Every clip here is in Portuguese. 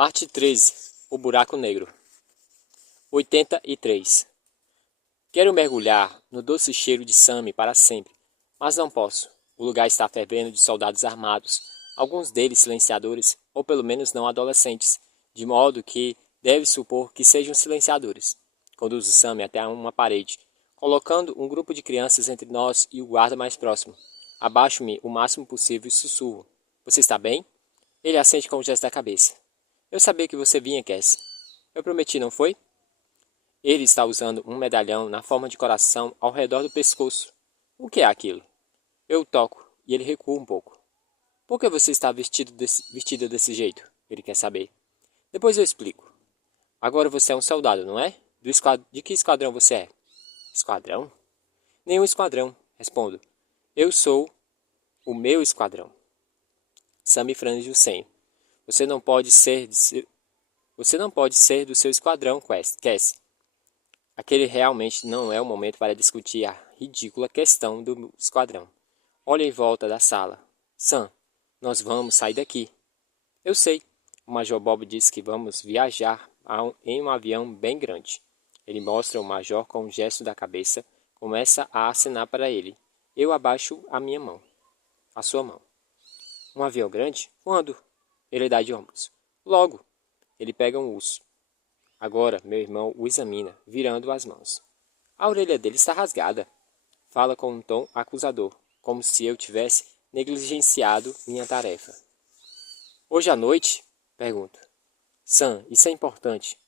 Parte 13. O buraco negro. 83. Quero mergulhar no doce cheiro de Sammy para sempre, mas não posso. O lugar está fervendo de soldados armados, alguns deles silenciadores, ou pelo menos não adolescentes, de modo que deve supor que sejam silenciadores. Conduzo Sammy até uma parede, colocando um grupo de crianças entre nós e o guarda mais próximo. Abaixo-me o máximo possível e sussurro. Você está bem? Ele assente com um gesto da cabeça. Eu sabia que você vinha, Cass. Eu prometi, não foi? Ele está usando um medalhão na forma de coração ao redor do pescoço. O que é aquilo? Eu toco e ele recua um pouco. Por que você está vestida desse jeito? Ele quer saber. Depois eu explico. Agora você é um soldado, não é? De que esquadrão você é? Esquadrão? Nenhum esquadrão, respondo. Eu sou o meu esquadrão. Sammy franze o senho. Você não pode ser do seu esquadrão, Cass. Aquele realmente não é o momento para discutir a ridícula questão do esquadrão. Olha em volta da sala. Sam, nós vamos sair daqui. Eu sei. O Major Bob disse que vamos viajar em um avião bem grande. Ele mostra o Major com um gesto da cabeça, começa a acenar para ele. Eu abaixo a minha mão. A sua mão. Um avião grande? Quando? Ele dá de ombros. Logo. Ele pega um urso. Agora, meu irmão o examina, virando as mãos. A orelha dele está rasgada. Fala com um tom acusador, como se eu tivesse negligenciado minha tarefa. Hoje à noite? Pergunto. Sam, isso é importante.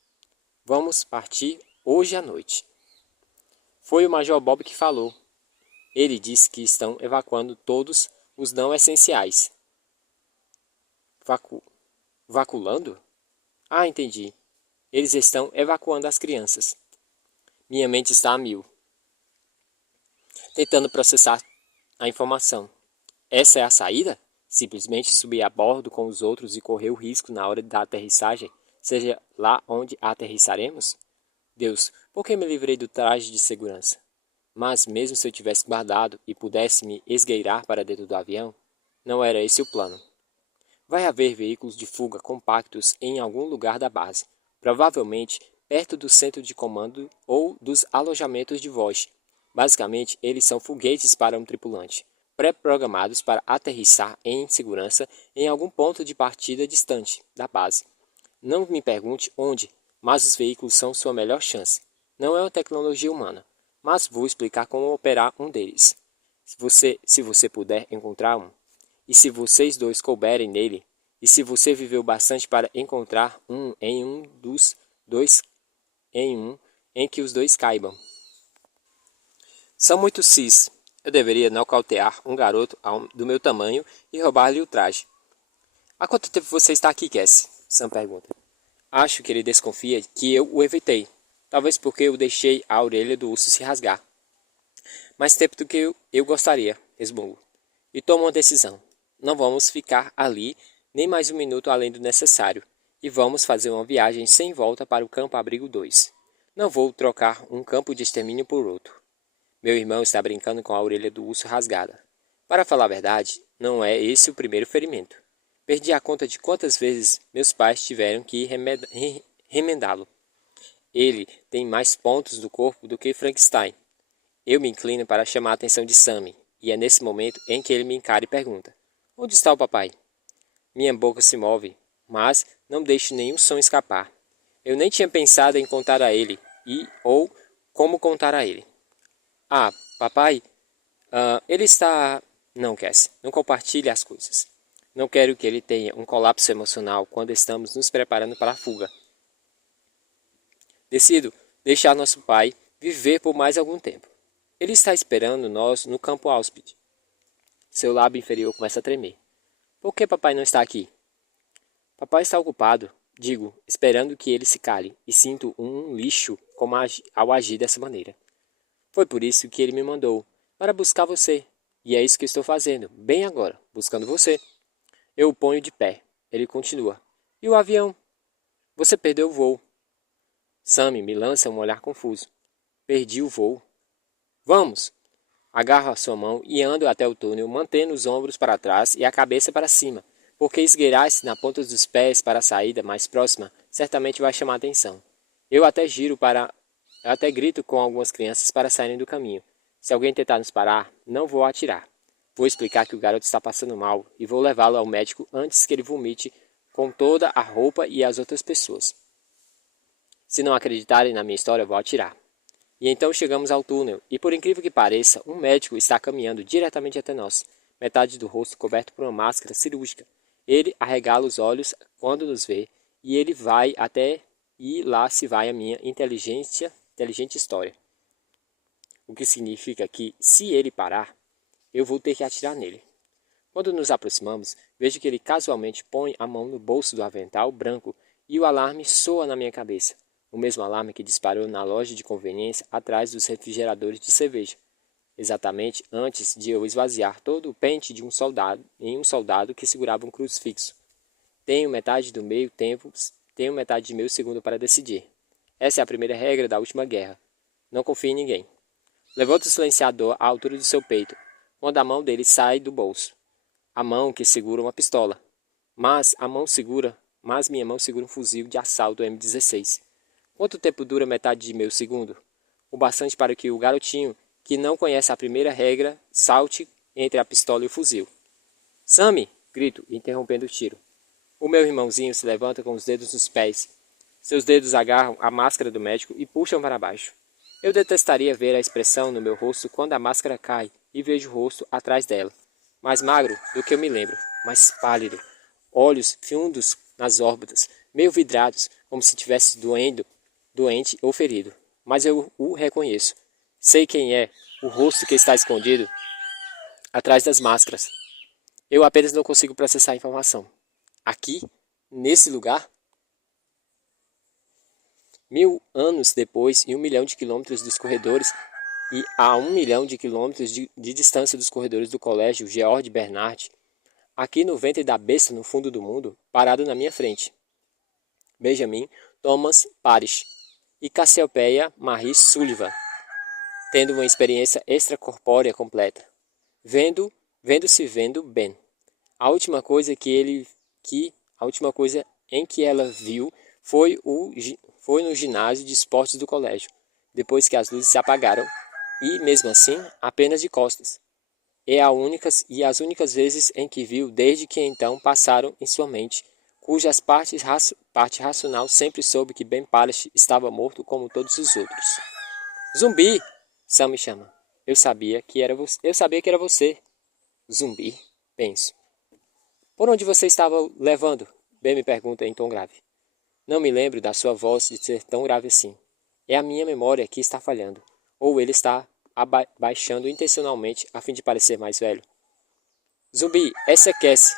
Vamos partir hoje à noite. Foi o Major Bob que falou. Ele disse que estão evacuando todos os não essenciais. Vaculando? Ah, entendi. Eles estão evacuando as crianças. Minha mente está a mil, tentando processar a informação. Essa é a saída? Simplesmente subir a bordo com os outros e correr o risco na hora da aterrissagem, seja lá onde aterrissaremos? Deus, por que me livrei do traje de segurança? Mas mesmo se eu tivesse guardado e pudesse me esgueirar para dentro do avião, não era esse o plano. Vai haver veículos de fuga compactos em algum lugar da base, provavelmente perto do centro de comando ou dos alojamentos de voz. Basicamente, eles são foguetes para um tripulante, pré-programados para aterrissar em segurança em algum ponto de partida distante da base. Não me pergunte onde, mas os veículos são sua melhor chance. Não é uma tecnologia humana, mas vou explicar como operar um deles. Se você puder encontrar um, e se vocês dois couberem nele, e se você viveu bastante para encontrar em que os dois caibam. São muito cis. Eu deveria nocautear um garoto do meu tamanho e roubar-lhe o traje. Há quanto tempo você está aqui, Cass? Sam pergunta. Acho que ele desconfia que eu o evitei. Talvez porque eu deixei a orelha do urso se rasgar. Mais tempo do que eu gostaria, resmungo. E tomo uma decisão. Não vamos ficar ali nem mais um minuto além do necessário, e vamos fazer uma viagem sem volta para o Campo Abrigo 2. Não vou trocar um campo de extermínio por outro. Meu irmão está brincando com a orelha do urso rasgada. Para falar a verdade, não é esse o primeiro ferimento. Perdi a conta de quantas vezes meus pais tiveram que remendá-lo. Ele tem mais pontos do corpo do que Frankenstein. Eu me inclino para chamar a atenção de Sammy, e é nesse momento em que ele me encara e pergunta: Onde está o papai? Minha boca se move, mas não deixo nenhum som escapar. Eu nem tinha pensado em contar a ele, ou como contar a ele. Ah, papai, ele está... Não, Cass, não compartilhe as coisas. Não quero que ele tenha um colapso emocional quando estamos nos preparando para a fuga. Decido deixar nosso pai viver por mais algum tempo. Ele está esperando nós no campo hóspede. Seu lábio inferior começa a tremer. Por que papai não está aqui? Papai está ocupado, digo, esperando que ele se cale, e sinto um lixo ao agir dessa maneira. Foi por isso que ele me mandou, para buscar você. E é isso que estou fazendo, bem agora, buscando você. Eu o ponho de pé. Ele continua. E o avião? Você perdeu o voo. Sammy me lança um olhar confuso. Perdi o voo. Vamos! Agarro a sua mão e ando até o túnel, mantendo os ombros para trás e a cabeça para cima, porque esgueirar-se na ponta dos pés para a saída mais próxima certamente vai chamar atenção. Eu até grito com algumas crianças para saírem do caminho. Se alguém tentar nos parar, não vou atirar. Vou explicar que o garoto está passando mal e vou levá-lo ao médico antes que ele vomite com toda a roupa e as outras pessoas. Se não acreditarem na minha história, vou atirar. E então chegamos ao túnel, e por incrível que pareça, um médico está caminhando diretamente até nós, metade do rosto coberto por uma máscara cirúrgica. Ele arregala os olhos quando nos vê, e ele vai até e lá se vai a minha inteligente história. O que significa que, se ele parar, eu vou ter que atirar nele. Quando nos aproximamos, vejo que ele casualmente põe a mão no bolso do avental branco e o alarme soa na minha cabeça. O mesmo alarme que disparou na loja de conveniência atrás dos refrigeradores de cerveja. Exatamente antes de eu esvaziar todo o pente de um soldado que segurava um crucifixo. Tenho metade de meio segundo para decidir. Essa é a primeira regra da última guerra. Não confie em ninguém. Levanta o silenciador à altura do seu peito, quando a mão dele sai do bolso. A mão que segura uma pistola. Mas minha mão segura um fuzil de assalto M16. Quanto tempo dura metade de meio segundo? O bastante para que o garotinho, que não conhece a primeira regra, salte entre a pistola e o fuzil. Sammy! Grito, interrompendo o tiro. O meu irmãozinho se levanta com os dedos nos pés. Seus dedos agarram a máscara do médico e puxam para baixo. Eu detestaria ver a expressão no meu rosto quando a máscara cai e vejo o rosto atrás dela. Mais magro do que eu me lembro, mais pálido. Olhos fundos nas órbitas, meio vidrados, como se estivesse doente ou ferido. Mas eu o reconheço. Sei quem é, o rosto que está escondido atrás das máscaras. Eu apenas não consigo processar a informação. Aqui, nesse lugar? 1000 anos depois e 1 milhão de quilômetros dos corredores e a 1 milhão de quilômetros de distância dos corredores do colégio George Bernard, aqui no ventre da besta no fundo do mundo, parado na minha frente. Benjamin Thomas Parrish e Cassiopeia Marie Sullivan, tendo uma experiência extracorpórea completa. Vendo bem. A última coisa em que ela viu foi no ginásio de esportes do colégio, depois que as luzes se apagaram, e, mesmo assim, apenas de costas. As únicas vezes em que viu desde que então passaram em sua mente, cujas parte racional sempre soube que Ben Parrish estava morto como todos os outros. Zumbi! Sam me chama. Eu sabia que era você. Zumbi, penso. Por onde você estava levando? Ben me pergunta em tom grave. Não me lembro da sua voz de ser tão grave assim. É a minha memória que está falhando. Ou ele está baixando intencionalmente a fim de parecer mais velho. Zumbi, essa é Cassie.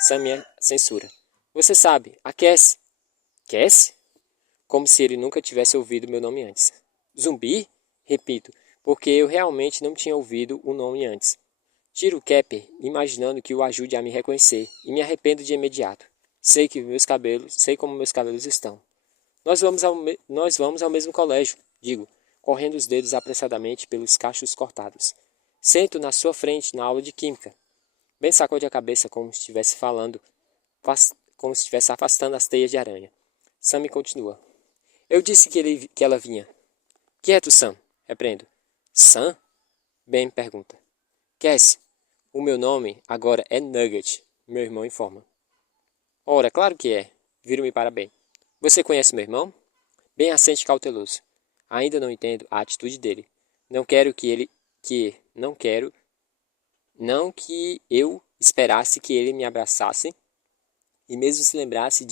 Sam me censura. Você sabe, a Cassie. Cassie? Como se ele nunca tivesse ouvido meu nome antes. Zumbi? Repito, porque eu realmente não tinha ouvido o nome antes. Tiro o capper, imaginando que o ajude a me reconhecer, e me arrependo de imediato. Sei como meus cabelos estão. Nós vamos ao mesmo colégio, digo, correndo os dedos apressadamente pelos cachos cortados. Sento na sua frente na aula de química. Ben sacode a cabeça como se estivesse afastando as teias de aranha. Sam continua. Eu disse que ela vinha. Quieto, Sam, repreendo. Sam? Ben pergunta. Cassie, o meu nome agora é Nugget, meu irmão informa. Ora, claro que é. Viro-me para Ben. Você conhece meu irmão? Ben assente cauteloso. Ainda não entendo a atitude dele. Não que eu esperasse que ele me abraçasse e mesmo se lembrasse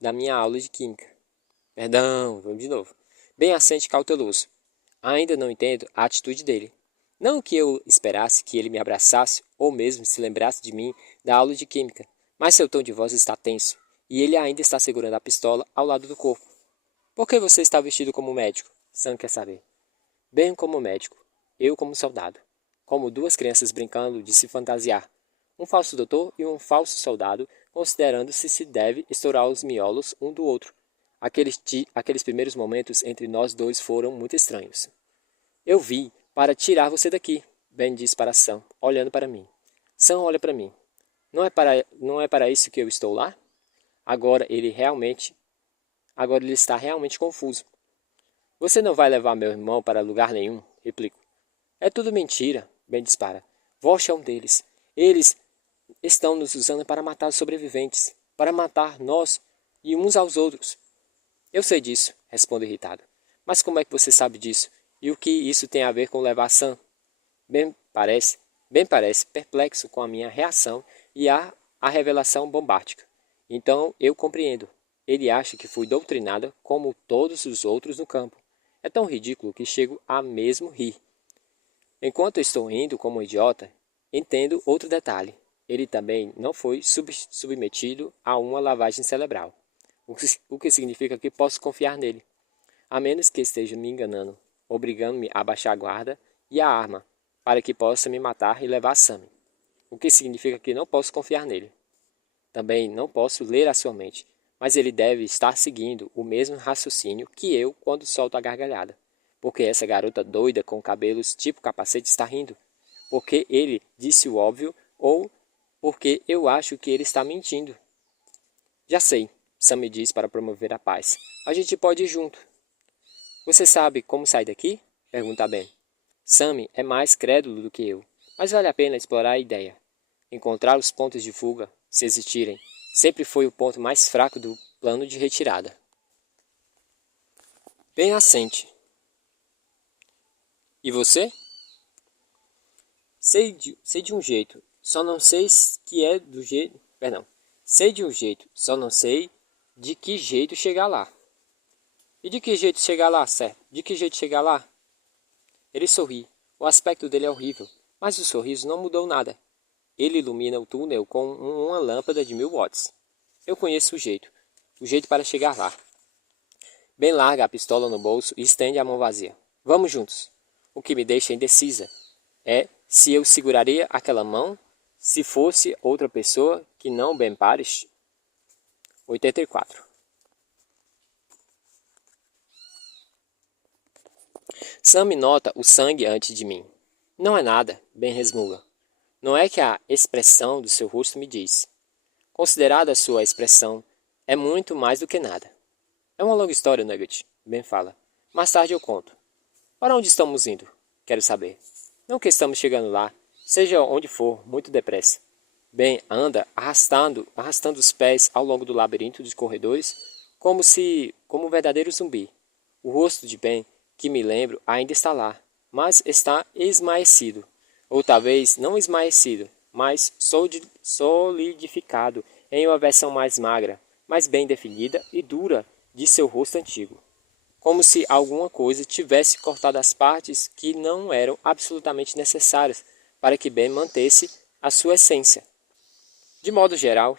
da minha aula de química. Perdão, vamos de novo. Ben assente cauteloso. Ainda não entendo a atitude dele. Não que eu esperasse que ele me abraçasse ou mesmo se lembrasse de mim da aula de química, mas seu tom de voz está tenso e ele ainda está segurando a pistola ao lado do corpo. Por que você está vestido como médico? Sam quer saber. Ben como médico, eu como soldado. Como duas crianças brincando de se fantasiar. Um falso doutor e um falso soldado, considerando-se se deve estourar os miolos um do outro. Aqueles primeiros momentos entre nós dois foram muito estranhos. Eu vi para tirar você daqui, Ben diz para Sam, olhando para mim. Sam olha para mim. Não é para isso que eu estou lá? Agora ele está realmente confuso. Você não vai levar meu irmão para lugar nenhum, replico. É tudo mentira, Ben dispara. Vosh é um deles. Eles estão nos usando para matar os sobreviventes, para matar nós e uns aos outros. Eu sei disso, respondo irritado. Mas como é que você sabe disso? E o que isso tem a ver com levar Sam? Bem parece perplexo com a minha reação e a revelação bombástica. Então eu compreendo. Ele acha que fui doutrinada como todos os outros no campo. É tão ridículo que chego a mesmo rir. Enquanto estou rindo como um idiota, entendo outro detalhe. Ele também não foi submetido a uma lavagem cerebral, o que significa que posso confiar nele, a menos que esteja me enganando, obrigando-me a baixar a guarda e a arma, para que possa me matar e levar Sammy, o que significa que não posso confiar nele. Também não posso ler a sua mente, mas ele deve estar seguindo o mesmo raciocínio que eu quando solto a gargalhada. Porque essa garota doida com cabelos tipo capacete está rindo? Porque ele disse o óbvio ou porque eu acho que ele está mentindo? Já sei, Sam me diz para promover a paz. A gente pode ir junto. Você sabe como sair daqui? Pergunta Ben. Sam é mais crédulo do que eu, mas vale a pena explorar a ideia. Encontrar os pontos de fuga, se existirem, sempre foi o ponto mais fraco do plano de retirada. Ben assente. E você? Sei de um jeito, só não sei que é do jeito... Perdão. Sei de um jeito, só não sei de que jeito chegar lá. E de que jeito chegar lá, certo? De que jeito chegar lá? Ele sorri. O aspecto dele é horrível, mas o sorriso não mudou nada. Ele ilumina o túnel com uma lâmpada de 1000 watts. Eu conheço o jeito para chegar lá. Ben larga a pistola no bolso e estende a mão vazia. Vamos juntos. O que me deixa indecisa é se eu seguraria aquela mão se fosse outra pessoa que não Ben Parish. 84. Sam nota o sangue antes de mim. Não é nada, Ben resmunga. Não é que a expressão do seu rosto me diz. Considerada a sua expressão, é muito mais do que nada. É uma longa história, Nugget, Ben fala. Mais tarde eu conto. Para onde estamos indo? Quero saber. Não que estamos chegando lá, seja onde for, muito depressa. Ben anda arrastando os pés ao longo do labirinto de corredores, como um verdadeiro zumbi. O rosto de Ben, que me lembro, ainda está lá, mas está esmaecido. Ou talvez não esmaecido, mas solidificado em uma versão mais magra, mais bem definida e dura de seu rosto antigo. Como se alguma coisa tivesse cortado as partes que não eram absolutamente necessárias para que Ben mantesse a sua essência. De modo geral,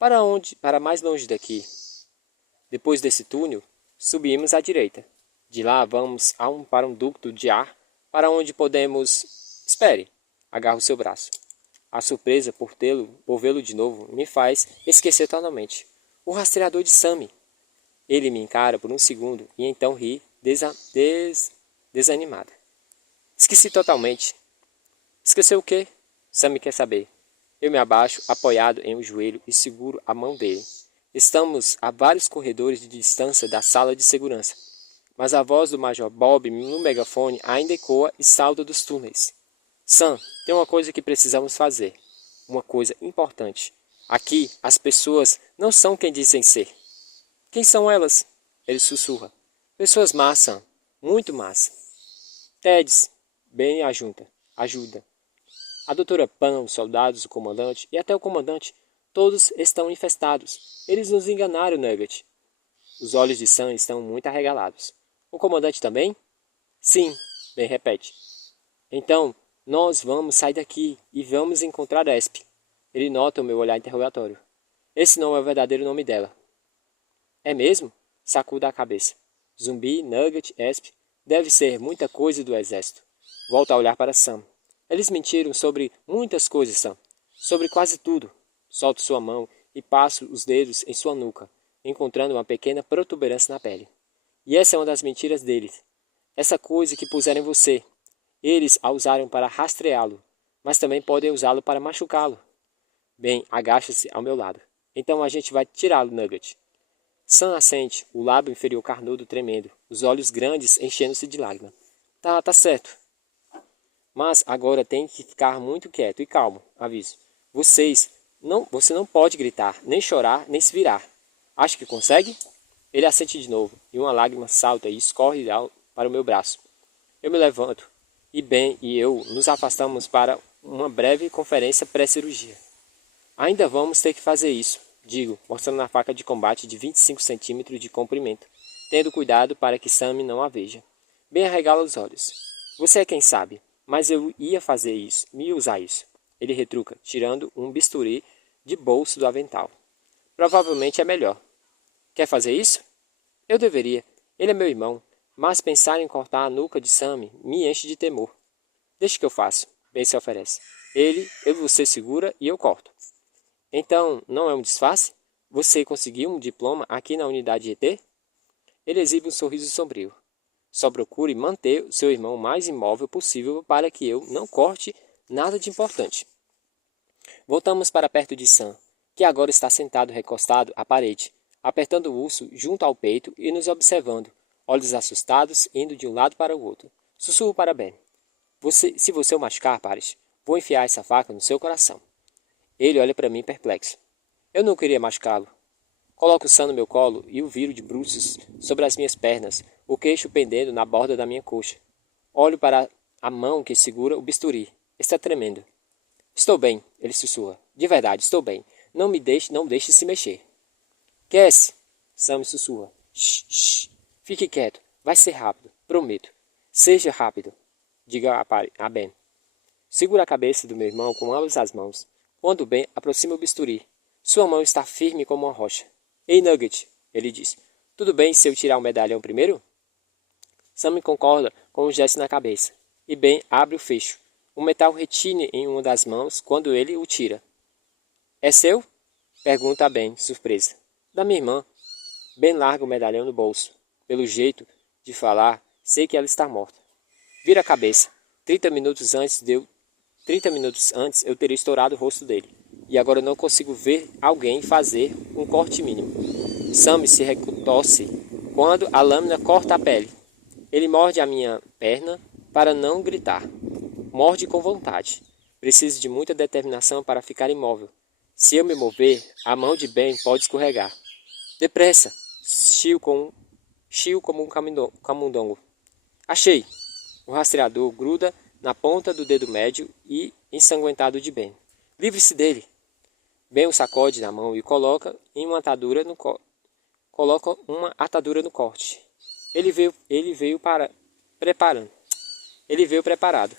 para mais longe daqui. Depois desse túnel, subimos à direita. De lá vamos para um ducto de ar para onde podemos... Espere, agarro seu braço. A surpresa por vê-lo de novo me faz esquecer totalmente. O rastreador de Sammy. Ele me encara por um segundo e então ri desanimado. Esqueci totalmente. Esqueceu o quê? Sammy quer saber. Eu me abaixo, apoiado em um joelho e seguro a mão dele. Estamos a vários corredores de distância da sala de segurança, mas a voz do Major Bob no megafone ainda ecoa e salta dos túneis. Sam, tem uma coisa que precisamos fazer. Uma coisa importante. Aqui, as pessoas não são quem dizem ser. Quem são elas? Ele sussurra. Pessoas más, Sam. Muito más. Teds, bem ajuda. A doutora Pan, os soldados, o comandante e até o comandante, todos estão infestados. Eles nos enganaram, Nugget. Os olhos de Sam estão muito arregalados. O comandante também? Sim, Ben repete. Então, nós vamos sair daqui e vamos encontrar Esp. Ele nota o meu olhar interrogatório. Esse não é o verdadeiro nome dela. É mesmo? Sacuda a cabeça. Zumbi, Nugget, Esp, deve ser muita coisa do exército. Volta a olhar para Sam. Eles mentiram sobre muitas coisas, Sam. Sobre quase tudo. Solto sua mão e passo os dedos em sua nuca, encontrando uma pequena protuberância na pele. E essa é uma das mentiras deles. Essa coisa que puseram em você. Eles a usaram para rastreá-lo. mas também podem usá-lo para machucá-lo. Ben agacha-se ao meu lado. Então a gente vai tirá-lo, Nugget. Sam assente, o lábio inferior carnudo tremendo, os olhos grandes enchendo-se de lágrima. Tá certo. Mas agora tem que ficar muito quieto e calmo, aviso. Você não pode gritar, nem chorar, nem se virar. Acha que consegue? Ele assente de novo, e uma lágrima salta e escorre para o meu braço. Eu me levanto, e Ben e eu nos afastamos para uma breve conferência pré-cirurgia. Ainda vamos ter que fazer isso, digo, mostrando a faca de combate de 25 centímetros de comprimento, tendo cuidado para que Sam não a veja. Ben arregala os olhos. Você é quem sabe, mas eu ia fazer isso, me usar isso. Ele retruca, tirando um bisturi de bolso do avental. Provavelmente é melhor. Quer fazer isso? Eu deveria. Ele é meu irmão, mas pensar em cortar a nuca de Sam me enche de temor. Deixa que eu faço, Ben se oferece. Você segura e eu corto. Então, não é um disfarce? Você conseguiu um diploma aqui na unidade ET? Ele exibe um sorriso sombrio. Só procure manter o seu irmão o mais imóvel possível para que eu não corte nada de importante. Voltamos para perto de Sam, que agora está sentado recostado à parede, apertando o urso junto ao peito e nos observando, olhos assustados, indo de um lado para o outro. Sussurro para Ben. Se você o machucar, Paris, vou enfiar essa faca no seu coração. Ele olha para mim perplexo. Eu não queria machucá-lo. Coloco o Sam no meu colo e o viro de bruços sobre as minhas pernas, o queixo pendendo na borda da minha coxa. Olho para a mão que segura o bisturi. Está tremendo. Estou bem, ele sussurra. De verdade, estou bem. Não deixe se mexer. Cassie, Sam me sussurra. Shh. Fique quieto. Vai ser rápido. Prometo. Seja rápido. Diga a Ben. Segura a cabeça do meu irmão com ambas as mãos. Quando Ben aproxima o bisturi, sua mão está firme como uma rocha. Ei, Nugget, ele diz. Tudo bem se eu tirar o medalhão primeiro? Sam concorda com um gesto na cabeça. E Ben abre o fecho. O metal retine em uma das mãos quando ele o tira. É seu? Pergunta a Ben, surpresa. Da minha irmã. Ben larga o medalhão no bolso. Pelo jeito de falar, sei que ela está morta. Vira a cabeça. 30 minutos antes eu teria estourado o rosto dele. E agora eu não consigo ver alguém fazer um corte mínimo. Sam se retorce quando a lâmina corta a pele. Ele morde a minha perna para não gritar. Morde com vontade. Preciso de muita determinação para ficar imóvel. Se eu me mover, a mão de Ben pode escorregar. Depressa! Chio como um camundongo. Achei! O rastreador gruda na ponta do dedo médio e ensanguentado de Ben. Livre-se dele! Ben o sacode na mão e coloca uma atadura no corte. Ele veio preparado.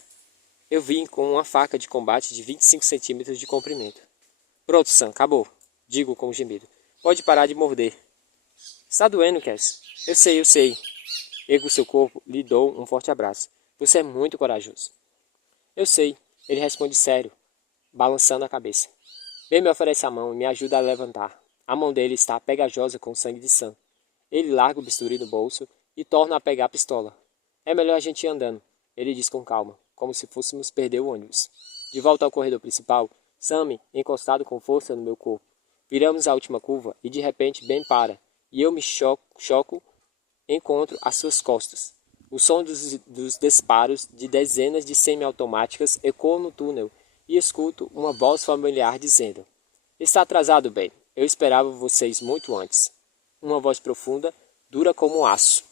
Eu vim com uma faca de combate de 25 centímetros de comprimento. Pronto, Sam, acabou. Digo com gemido. Pode parar de morder. Está doendo, Cass. Eu sei. Ergo seu corpo, lhe dou um forte abraço. Você é muito corajoso. Eu sei, ele responde sério, balançando a cabeça. Ben me oferece a mão e me ajuda a levantar. A mão dele está pegajosa com o sangue de Sam. Ele larga o bisturi do bolso e torna a pegar a pistola. É melhor a gente ir andando, ele diz com calma, como se fôssemos perder o ônibus. De volta ao corredor principal, Sam encostado com força no meu corpo. Viramos a última curva e de repente Ben para, e eu me choco encontro às suas costas. O som dos disparos de dezenas de semiautomáticas ecoa no túnel e escuto uma voz familiar dizendo: Está atrasado, Ben. Eu esperava vocês muito antes. Uma voz profunda, dura como aço.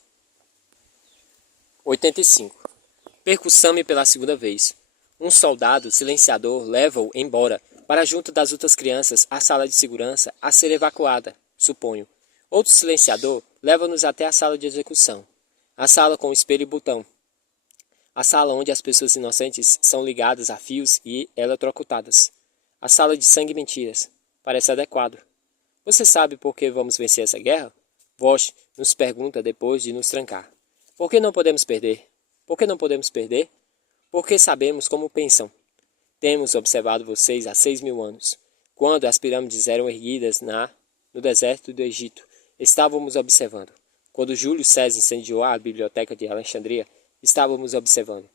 85. Perco Sam pela segunda vez. Um soldado silenciador leva-o embora, para junto das outras crianças, à sala de segurança, a ser evacuada, suponho. Outro silenciador leva-nos até a sala de execução. A sala com espelho e botão. A sala onde as pessoas inocentes são ligadas a fios e eletrocutadas. A sala de sangue e mentiras. Parece adequado. Você sabe por que vamos vencer essa guerra? Vosh nos pergunta depois de nos trancar. Por que não podemos perder? Por que não podemos perder? Porque sabemos como pensam. Temos observado vocês há 6.000 anos. Quando as pirâmides eram erguidas no deserto do Egito, estávamos observando. Quando Júlio César incendiou a biblioteca de Alexandria, estávamos observando.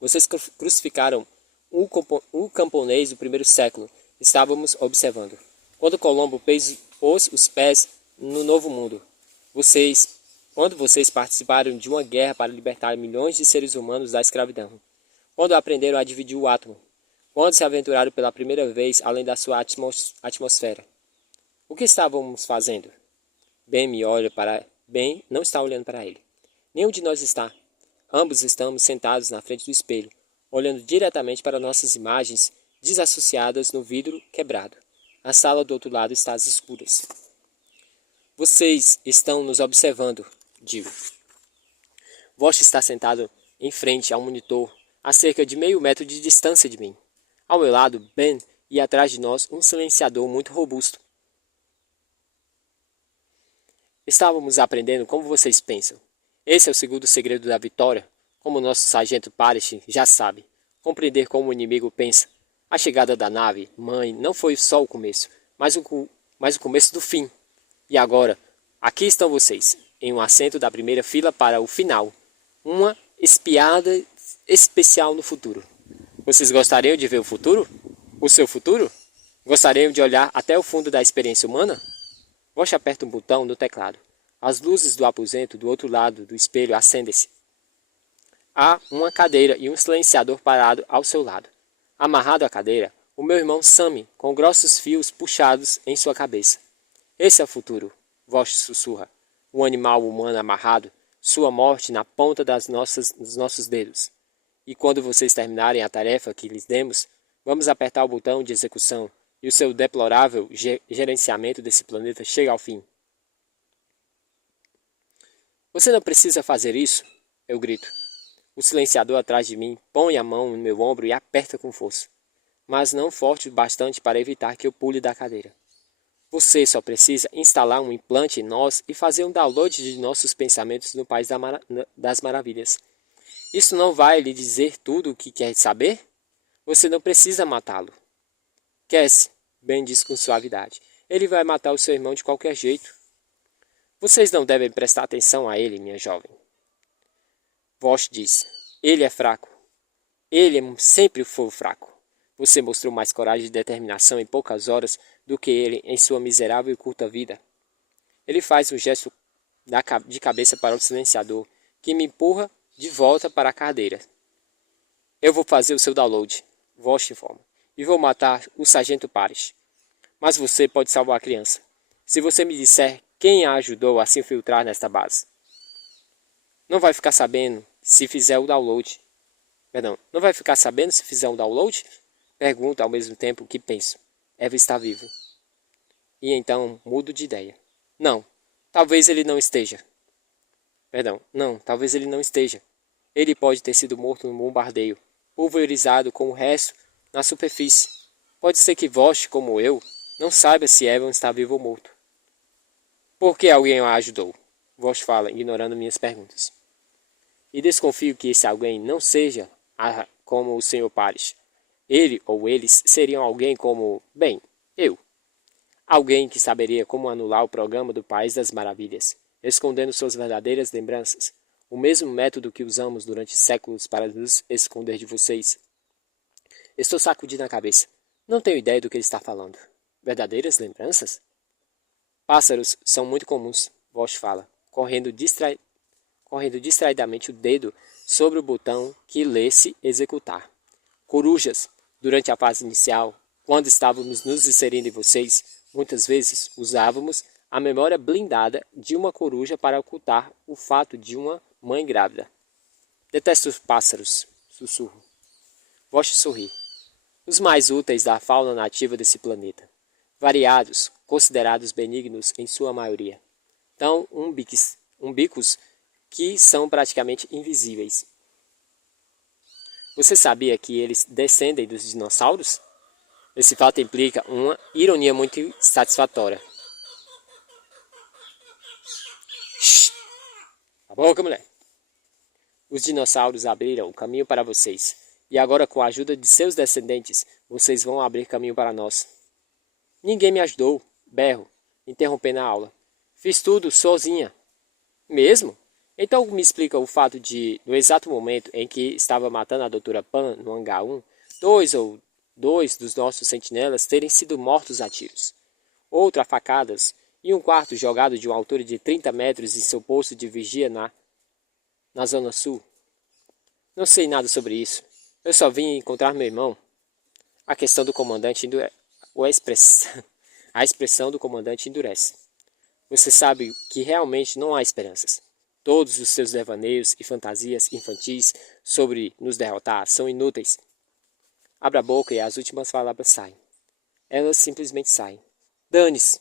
Vocês crucificaram o camponês do primeiro século estávamos observando. Quando Colombo pôs os pés no Novo Mundo, quando vocês participaram de uma guerra para libertar milhões de seres humanos da escravidão, quando aprenderam a dividir o átomo, quando se aventuraram pela primeira vez além da sua atmosfera. O que estávamos fazendo? Ben não está olhando para ele. Nenhum de nós está. Ambos estamos sentados na frente do espelho, olhando diretamente para nossas imagens desassociadas no vidro quebrado. A sala do outro lado está às escuras. Vocês estão nos observando, digo. Vosh está sentado em frente ao monitor, a cerca de meio metro de distância de mim. Ao meu lado, Ben, e atrás de nós, um silenciador muito robusto. Estávamos aprendendo como vocês pensam. Esse é o segundo segredo da vitória, como nosso sargento Parrish já sabe. Compreender como o inimigo pensa. A chegada da nave, mãe, não foi só o começo, mas o começo do fim. E agora, aqui estão vocês, em um assento da primeira fila para o final. Uma espiada especial no futuro. Vocês gostariam de ver o futuro? O seu futuro? Gostariam de olhar até o fundo da experiência humana? Vosh aperta um botão no teclado. As luzes do aposento do outro lado do espelho acendem-se. Há uma cadeira e um silenciador parado ao seu lado. Amarrado à cadeira, o meu irmão Sammy, com grossos fios puxados em sua cabeça. Esse é o futuro, Vosh sussurra. Um animal humano amarrado, sua morte na ponta dos nossos dedos. E quando vocês terminarem a tarefa que lhes demos, vamos apertar o botão de execução e o seu deplorável gerenciamento desse planeta chega ao fim. Você não precisa fazer isso, eu grito. O silenciador atrás de mim põe a mão no meu ombro e aperta com força, mas não forte o bastante para evitar que eu pule da cadeira. Você só precisa instalar um implante em nós e fazer um download de nossos pensamentos no País das Maravilhas. Isso não vai lhe dizer tudo o que quer saber? Você não precisa matá-lo. Cassie, Ben diz com suavidade. Ele vai matar o seu irmão de qualquer jeito. Vocês não devem prestar atenção a ele, minha jovem. Vosh diz. Ele é fraco. Ele sempre foi fraco. Você mostrou mais coragem e determinação em poucas horas do que ele em sua miserável e curta vida. Ele faz um gesto de cabeça para o silenciador, que me empurra de volta para a cadeira. Eu vou fazer o seu download, Vosh informa, e vou matar o sargento Parrish. Mas você pode salvar a criança, se você me disser quem a ajudou a se infiltrar nesta base. Não vai ficar sabendo se fizer o download. Não vai ficar sabendo se fizer um download? Pergunto ao mesmo tempo que penso. Eva está vivo. E então mudo de ideia. Não, talvez ele não esteja. Talvez ele não esteja. Ele pode ter sido morto num bombardeio, pulverizado com o resto na superfície. Pode ser que Vosh, como eu, não saiba se Evan está vivo ou morto. Por que alguém a ajudou? Vosh fala, ignorando minhas perguntas. E desconfio que esse alguém não seja como o Sr. Parrish. Ele ou eles seriam alguém como, eu. Alguém que saberia como anular o programa do País das Maravilhas, escondendo suas verdadeiras lembranças. O mesmo método que usamos durante séculos para nos esconder de vocês. Estou sacudindo a cabeça. Não tenho ideia do que ele está falando. Verdadeiras lembranças? Pássaros são muito comuns, Vosh fala, correndo distraidamente o dedo sobre o botão que lê-se executar. Corujas, durante a fase inicial, quando estávamos nos inserindo em vocês, muitas vezes usávamos a memória blindada de uma coruja para ocultar o fato de uma mãe grávida. Detesto os pássaros, sussurro. Vosh sorri. Os mais úteis da fauna nativa desse planeta. Variados, considerados benignos em sua maioria. Tão umbicos que são praticamente invisíveis. Você sabia que eles descendem dos dinossauros? Esse fato implica uma ironia muito satisfatória. Shhh! A boca, mulher! Os dinossauros abriram o caminho para vocês, e agora com a ajuda de seus descendentes, vocês vão abrir caminho para nós. Ninguém me ajudou, berro, interrompendo a aula. Fiz tudo sozinha. Mesmo? Então me explica o fato de, no exato momento em que estava matando a doutora Pan no hangar 1, dois dos nossos sentinelas terem sido mortos a tiros, outro a facadas e um quarto jogado de uma altura de 30 metros em seu posto de vigia na zona sul. Não sei nada sobre isso. Eu só vim encontrar meu irmão. A questão do comandante a expressão do comandante endurece. Você sabe que realmente não há esperanças. Todos os seus devaneios e fantasias infantis sobre nos derrotar são inúteis. Abra a boca e as últimas palavras saem. Elas simplesmente saem. Dane-se!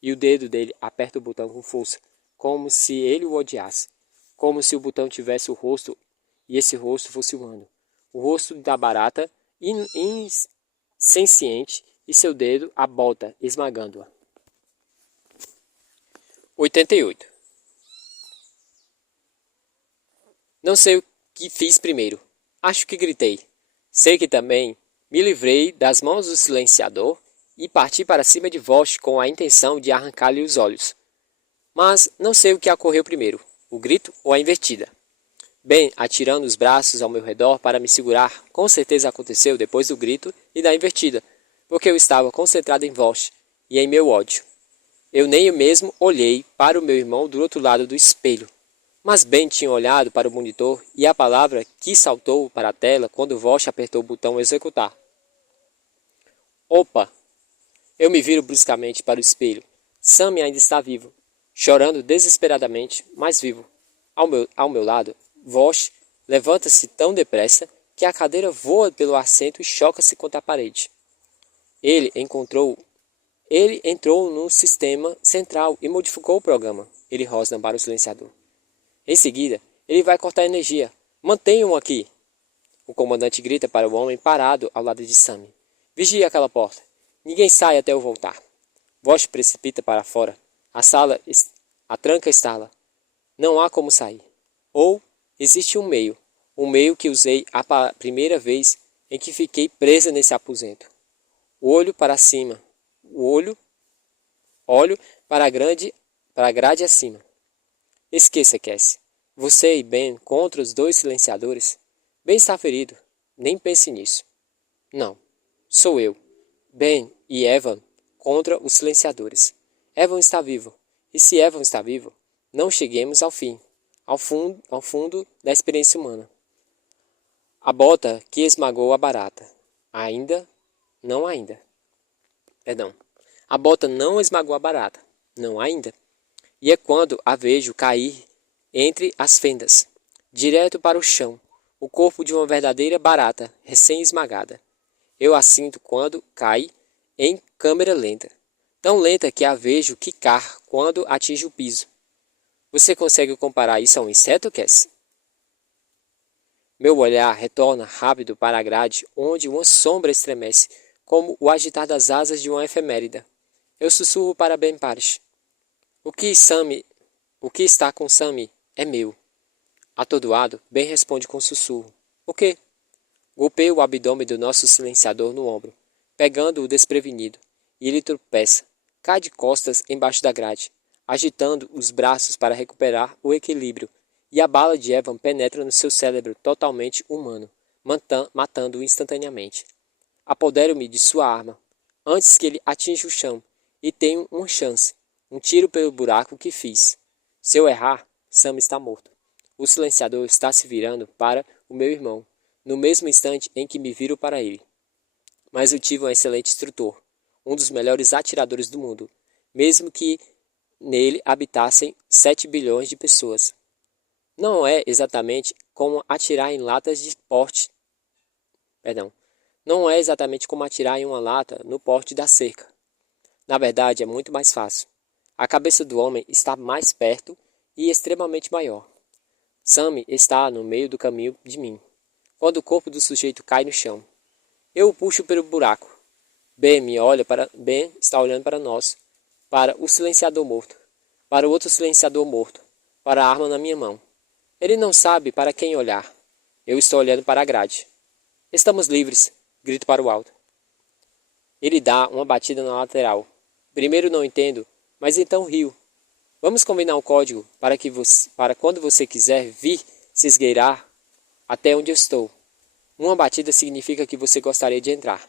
E o dedo dele aperta o botão com força, como se ele o odiasse. Como se o botão tivesse o rosto e esse rosto fosse humano. O rosto da barata, insensciente, e seu dedo a bota, esmagando-a. 88. Não sei o que fiz primeiro. Acho que gritei. Sei que também me livrei das mãos do silenciador e parti para cima de Vosch com a intenção de arrancar-lhe os olhos. Mas não sei o que ocorreu primeiro, o grito ou a invertida. Ben, atirando os braços ao meu redor para me segurar, com certeza aconteceu depois do grito e da invertida, porque eu estava concentrado em Vosch e em meu ódio. Eu nem mesmo olhei para o meu irmão do outro lado do espelho. Mas Ben tinha olhado para o monitor e a palavra que saltou para a tela quando Vosch apertou o botão executar. Opa! Eu me viro bruscamente para o espelho. Sammy ainda está vivo, chorando desesperadamente, mas vivo. Ao meu lado, Vosch levanta-se tão depressa que a cadeira voa pelo assento e choca-se contra a parede. Ele entrou no sistema central e modificou o programa. Ele rosna para o silenciador. Em seguida, ele vai cortar energia. Mantenham aqui! O comandante grita para o homem parado ao lado de Sammy. Vigie aquela porta. Ninguém sai até eu voltar. Vosch precipita para fora. A tranca estala. Não há como sair. Ou existe um meio que usei a primeira vez em que fiquei presa nesse aposento. Olho para cima. Olho para a grade acima. Esqueça, Cassie. Você e Ben contra os dois silenciadores. Ben está ferido. Nem pense nisso. Não. Sou eu. Ben e Evan contra os silenciadores. Evan está vivo. E se Evan está vivo, não cheguemos ao fim. Ao fundo da experiência humana. A bota que esmagou a barata. Não ainda. Perdão. A bota não esmagou a barata. Não ainda. E é quando a vejo cair entre as fendas, direto para o chão, o corpo de uma verdadeira barata, recém-esmagada. Eu a sinto quando cai em câmera lenta, tão lenta que a vejo quicar quando atinge o piso. Você consegue comparar isso a um inseto, Cassie? Meu olhar retorna rápido para a grade, onde uma sombra estremece, como o agitar das asas de uma efeméride. Eu sussurro para Ben Parish. O que está com Sammy é meu. Atordoado, Ben responde com sussurro. O quê? Golpeio o abdômen do nosso silenciador no ombro, pegando-o desprevenido, e ele tropeça, cai de costas embaixo da grade, agitando os braços para recuperar o equilíbrio, e a bala de Evan penetra no seu cérebro totalmente humano, matando-o instantaneamente. Apodero-me de sua arma, antes que ele atinja o chão, e tenho uma chance. Um tiro pelo buraco que fiz. Se eu errar, Sam está morto. O silenciador está se virando para o meu irmão, no mesmo instante em que me viro para ele. Mas eu tive um excelente instrutor, um dos melhores atiradores do mundo, mesmo que nele habitassem 7 bilhões de pessoas. Não é exatamente como atirar em latas de porte. Não é exatamente como atirar em uma lata no porte da cerca. Na verdade, é muito mais fácil. A cabeça do homem está mais perto e extremamente maior. Sammy está no meio do caminho de mim, quando o corpo do sujeito cai no chão. Eu o puxo pelo buraco. Ben está olhando para nós, para o silenciador morto, para o outro silenciador morto, para a arma na minha mão. Ele não sabe para quem olhar. Eu estou olhando para a grade. Estamos livres, grito para o alto. Ele dá uma batida na lateral. Primeiro não entendo, mas então rio. Vamos combinar um código para quando você quiser vir se esgueirar até onde eu estou. Uma batida significa que você gostaria de entrar.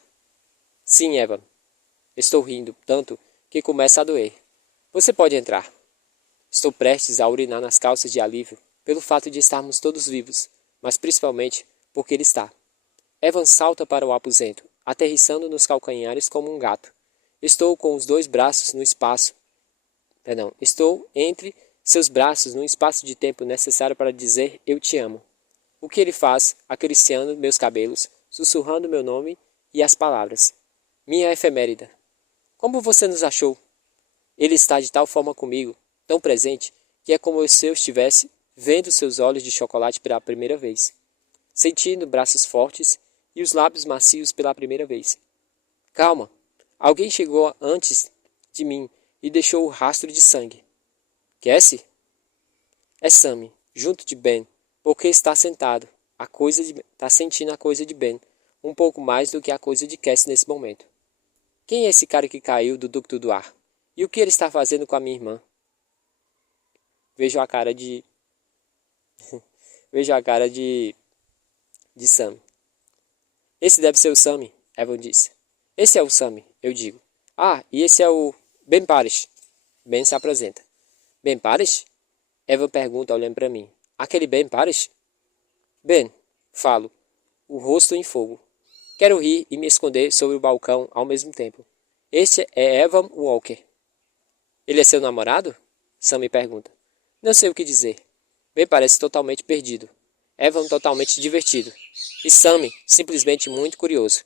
Sim, Evan. Estou rindo tanto que começa a doer. Você pode entrar. Estou prestes a urinar nas calças de alívio pelo fato de estarmos todos vivos, mas principalmente porque ele está. Evan salta para o aposento, aterrissando nos calcanhares como um gato. Estou com os dois braços no espaço. Estou entre seus braços num espaço de tempo necessário para dizer eu te amo. O que ele faz, acariciando meus cabelos, sussurrando meu nome e as palavras. Minha efeméride. Como você nos achou? Ele está de tal forma comigo, tão presente, que é como se eu estivesse vendo seus olhos de chocolate pela primeira vez, sentindo braços fortes e os lábios macios pela primeira vez. Calma, alguém chegou antes de mim e deixou o rastro de sangue. Cassie? É Sammy, junto de Ben, porque está sentado, está sentindo a coisa de Ben, um pouco mais do que a coisa de Cassie nesse momento. Quem é esse cara que caiu do ducto do ar? E o que ele está fazendo com a minha irmã? Vejo a cara de... Vejo a cara de Sam. Esse deve ser o Sammy, Evan disse. Esse é o Sammy, eu digo. Ah, e esse é o Ben Parrish. Ben se apresenta. Ben Parrish? Evan pergunta olhando para mim. Aquele Ben Parrish? Ben, falo, o rosto em fogo. Quero rir e me esconder sobre o balcão ao mesmo tempo. Este é Evan Walker. Ele é seu namorado? Sam me pergunta. Não sei o que dizer. Ben parece totalmente perdido. Evan totalmente divertido. E Sammy simplesmente muito curioso.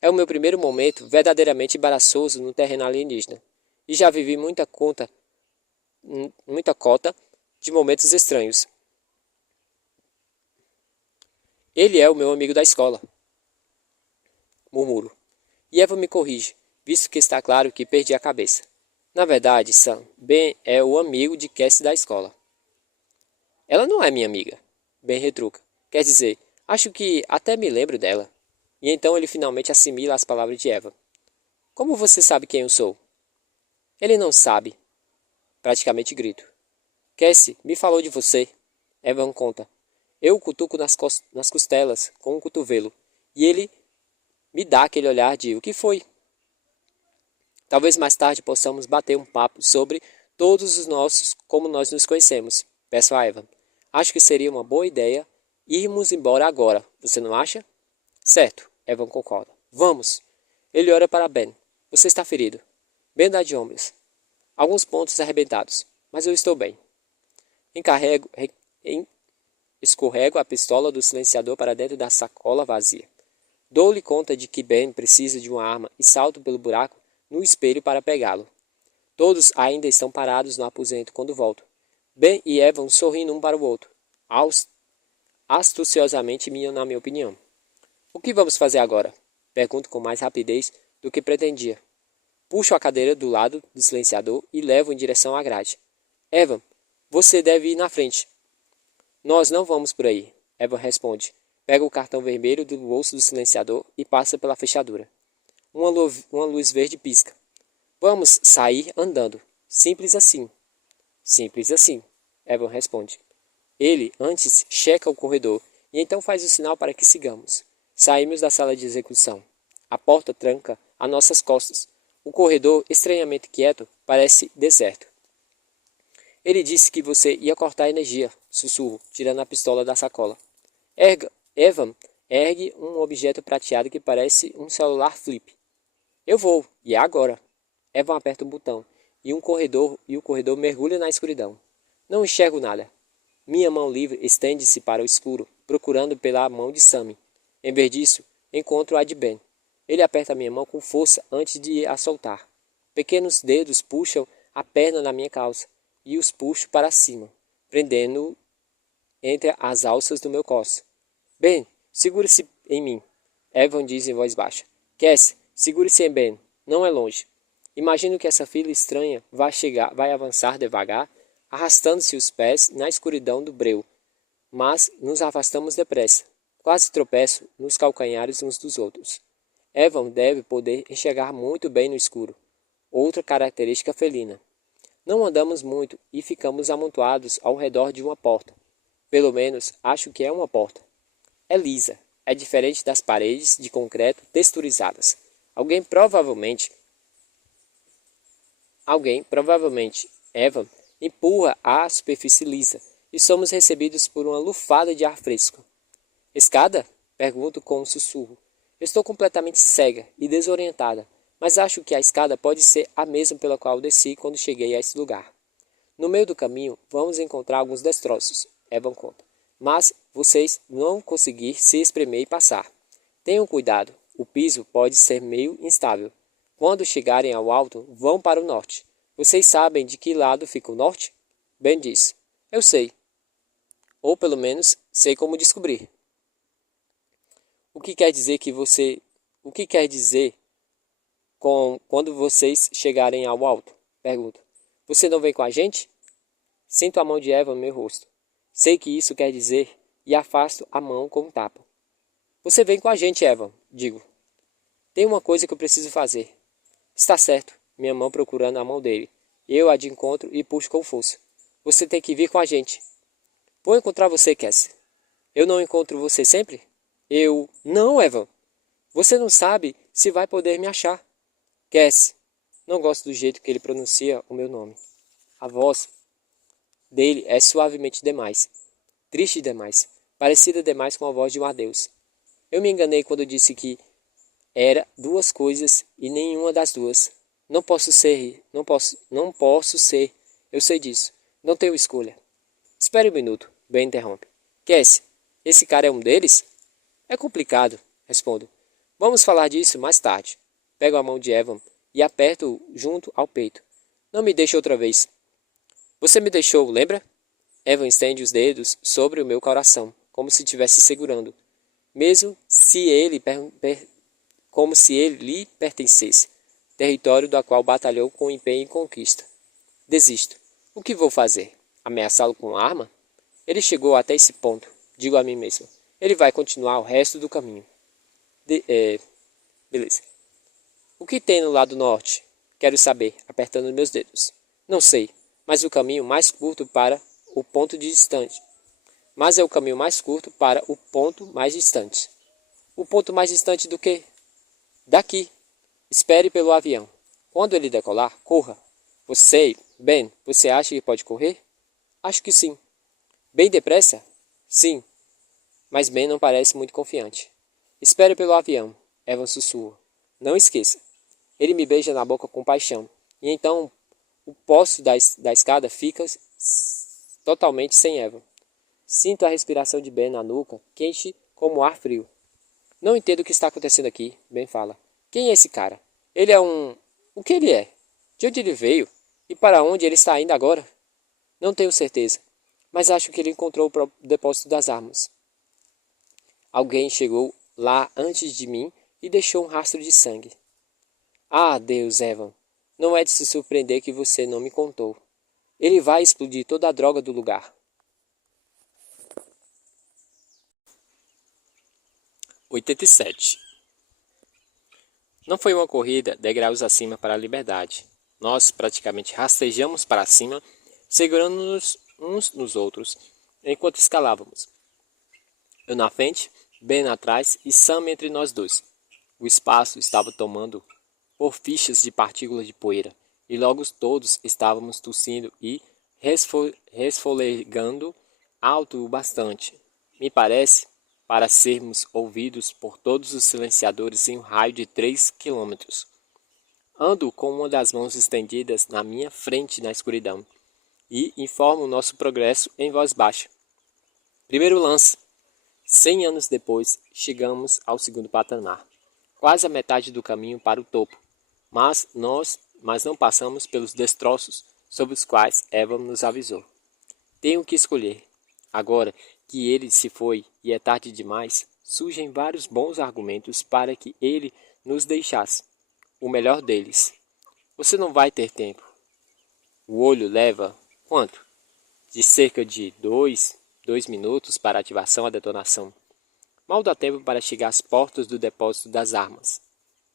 É o meu primeiro momento verdadeiramente embaraçoso no terreno alienígena. E já vivi muita cota de momentos estranhos. Ele é o meu amigo da escola. Murmuro. E Evan me corrige, visto que está claro que perdi a cabeça. Na verdade, Sam, Ben é o amigo de Cassie da escola. Ela não é minha amiga. Ben retruca. Quer dizer, acho que até me lembro dela. E então ele finalmente assimila as palavras de Evan. Como você sabe quem eu sou? Ele não sabe. Praticamente grito. Cassie me falou de você. Evan conta. Eu o cutuco nas costelas com um cotovelo. E ele me dá aquele olhar de o que foi? Talvez mais tarde possamos bater um papo sobre todos os nossos como nós nos conhecemos. Peço a Evan. Acho que seria uma boa ideia irmos embora agora. Você não acha? Certo, Evan concorda. Vamos. Ele olha para Ben. Você está ferido. Ben dá de ombros. Alguns pontos arrebentados, mas eu estou bem. Escorrego a pistola do silenciador para dentro da sacola vazia. Dou-lhe conta de que Ben precisa de uma arma e salto pelo buraco no espelho para pegá-lo. Todos ainda estão parados no aposento quando volto. Ben e Evan sorrindo um para o outro, astuciosamente na minha opinião. O que vamos fazer agora? Pergunto com mais rapidez do que pretendia. Puxo a cadeira do lado do silenciador e levo em direção à grade. Evan, você deve ir na frente. Nós não vamos por aí, Evan responde. Pega o cartão vermelho do bolso do silenciador e passa pela fechadura. Uma luz verde pisca. Vamos sair andando. Simples assim. Simples assim, Evan responde. Ele, antes, checa o corredor e então faz o sinal para que sigamos. Saímos da sala de execução. A porta tranca a nossas costas. O corredor, estranhamente quieto, parece deserto. Ele disse que você ia cortar a energia, sussurro, tirando a pistola da sacola. Evan ergue um objeto prateado que parece um celular flip. Eu vou, e é agora. Evan aperta um botão, e o corredor mergulha na escuridão. Não enxergo nada. Minha mão livre estende-se para o escuro, procurando pela mão de Sammy. Em vez disso, encontro a de Ben. Ele aperta minha mão com força antes de a soltar. Pequenos dedos puxam a perna da minha calça, e os puxo para cima, prendendo-o entre as alças do meu cos. Ben, segure-se em mim. Evan diz em voz baixa. Cassie, segure-se em Ben. Não é longe. Imagino que essa fila estranha vai avançar devagar, arrastando-se os pés na escuridão do breu. Mas nos afastamos depressa. Quase tropeço nos calcanhares uns dos outros. Evan deve poder enxergar muito bem no escuro. Outra característica felina. Não andamos muito e ficamos amontoados ao redor de uma porta. Pelo menos acho que é uma porta. É lisa. é diferente das paredes de concreto texturizadas. Alguém, Eva, empurra a superfície lisa e somos recebidos por uma lufada de ar fresco. Escada? Pergunto com um sussurro. Estou completamente cega e desorientada, mas acho que a escada pode ser a mesma pela qual desci quando cheguei a esse lugar. No meio do caminho, vamos encontrar alguns destroços, Evan conta, mas vocês vão conseguir se espremer e passar. Tenham cuidado, o piso pode ser meio instável. Quando chegarem ao alto, vão para o norte. Vocês sabem de que lado fica o norte? Ben diz. Eu sei. Ou pelo menos sei como descobrir. O que quer dizer quando vocês chegarem ao alto? Pergunto. Você não vem com a gente? Sinto a mão de Eva no meu rosto. Sei que isso quer dizer e afasto a mão com um tapa. Você vem com a gente, Eva, digo. Tem uma coisa que eu preciso fazer. Está certo, minha mão procurando a mão dele. Eu a de encontro e puxo com força. Você tem que vir com a gente. Vou encontrar você, Cassie. Eu não encontro você sempre? Não, Evan. Você não sabe se vai poder me achar. Cassie. Não gosto do jeito que ele pronuncia o meu nome. A voz dele é suavemente demais. Triste demais. Parecida demais com a voz de um adeus. Eu me enganei quando disse que era duas coisas e nenhuma das duas. Não posso ser. Eu sei disso. Não tenho escolha. Espere um minuto, Ben interrompe. Cassie, esse cara é um deles? É complicado, respondo. Vamos falar disso mais tarde. Pego a mão de Evan e aperto junto ao peito. Não me deixe outra vez. Você me deixou, lembra? Evan estende os dedos sobre o meu coração, como se estivesse segurando. Como se ele lhe pertencesse, território do qual batalhou com empenho e conquista. Desisto. O que vou fazer? Ameaçá-lo com arma? Ele chegou até esse ponto, digo a mim mesmo. Ele vai continuar o resto do caminho. Beleza. O que tem no lado norte? Quero saber, apertando meus dedos. Não sei, mas o caminho mais curto para o ponto distante. Mas é o caminho mais curto para o ponto mais distante. O ponto mais distante do que? Daqui. Espere pelo avião. Quando ele decolar, corra. Ben, você acha que pode correr? Acho que sim. Bem depressa? Sim. Mas Ben não parece muito confiante. Espere pelo avião. Evan sussurra. Não esqueça. Ele me beija na boca com paixão. E então o poço da escada fica totalmente sem Evan. Sinto a respiração de Ben na nuca, quente como ar frio. Não entendo o que está acontecendo aqui, Ben fala. Quem é esse cara? Ele é um... O que ele é? De onde ele veio? E para onde ele está indo agora? Não tenho certeza, mas acho que ele encontrou o depósito das armas. Alguém chegou lá antes de mim e deixou um rastro de sangue. Ah, Deus, Evan. Não é de se surpreender que você não me contou. Ele vai explodir toda a droga do lugar. 87. Não foi uma corrida degraus acima para a liberdade. Nós praticamente rastejamos para cima, segurando-nos uns nos outros, enquanto escalávamos. Eu na frente, Ben atrás e Sam entre nós dois. O espaço estava tomando por fichas de partículas de poeira, e logo todos estávamos tossindo e resfolegando alto o bastante, me parece, para sermos ouvidos por todos os silenciadores em um raio de 3 quilômetros. Ando com uma das mãos estendidas na minha frente na escuridão e informo o nosso progresso em voz baixa. Primeiro lance. 100 anos depois, chegamos ao segundo patamar, quase a metade do caminho para o topo, mas não passamos pelos destroços sobre os quais Eva nos avisou. Tenho que escolher. Agora que ele se foi e é tarde demais, surgem vários bons argumentos para que ele nos deixasse. O melhor deles. Você não vai ter tempo. O olho leva quanto? De cerca de 2 minutos para a ativação e detonação. Mal dá tempo para chegar às portas do depósito das armas.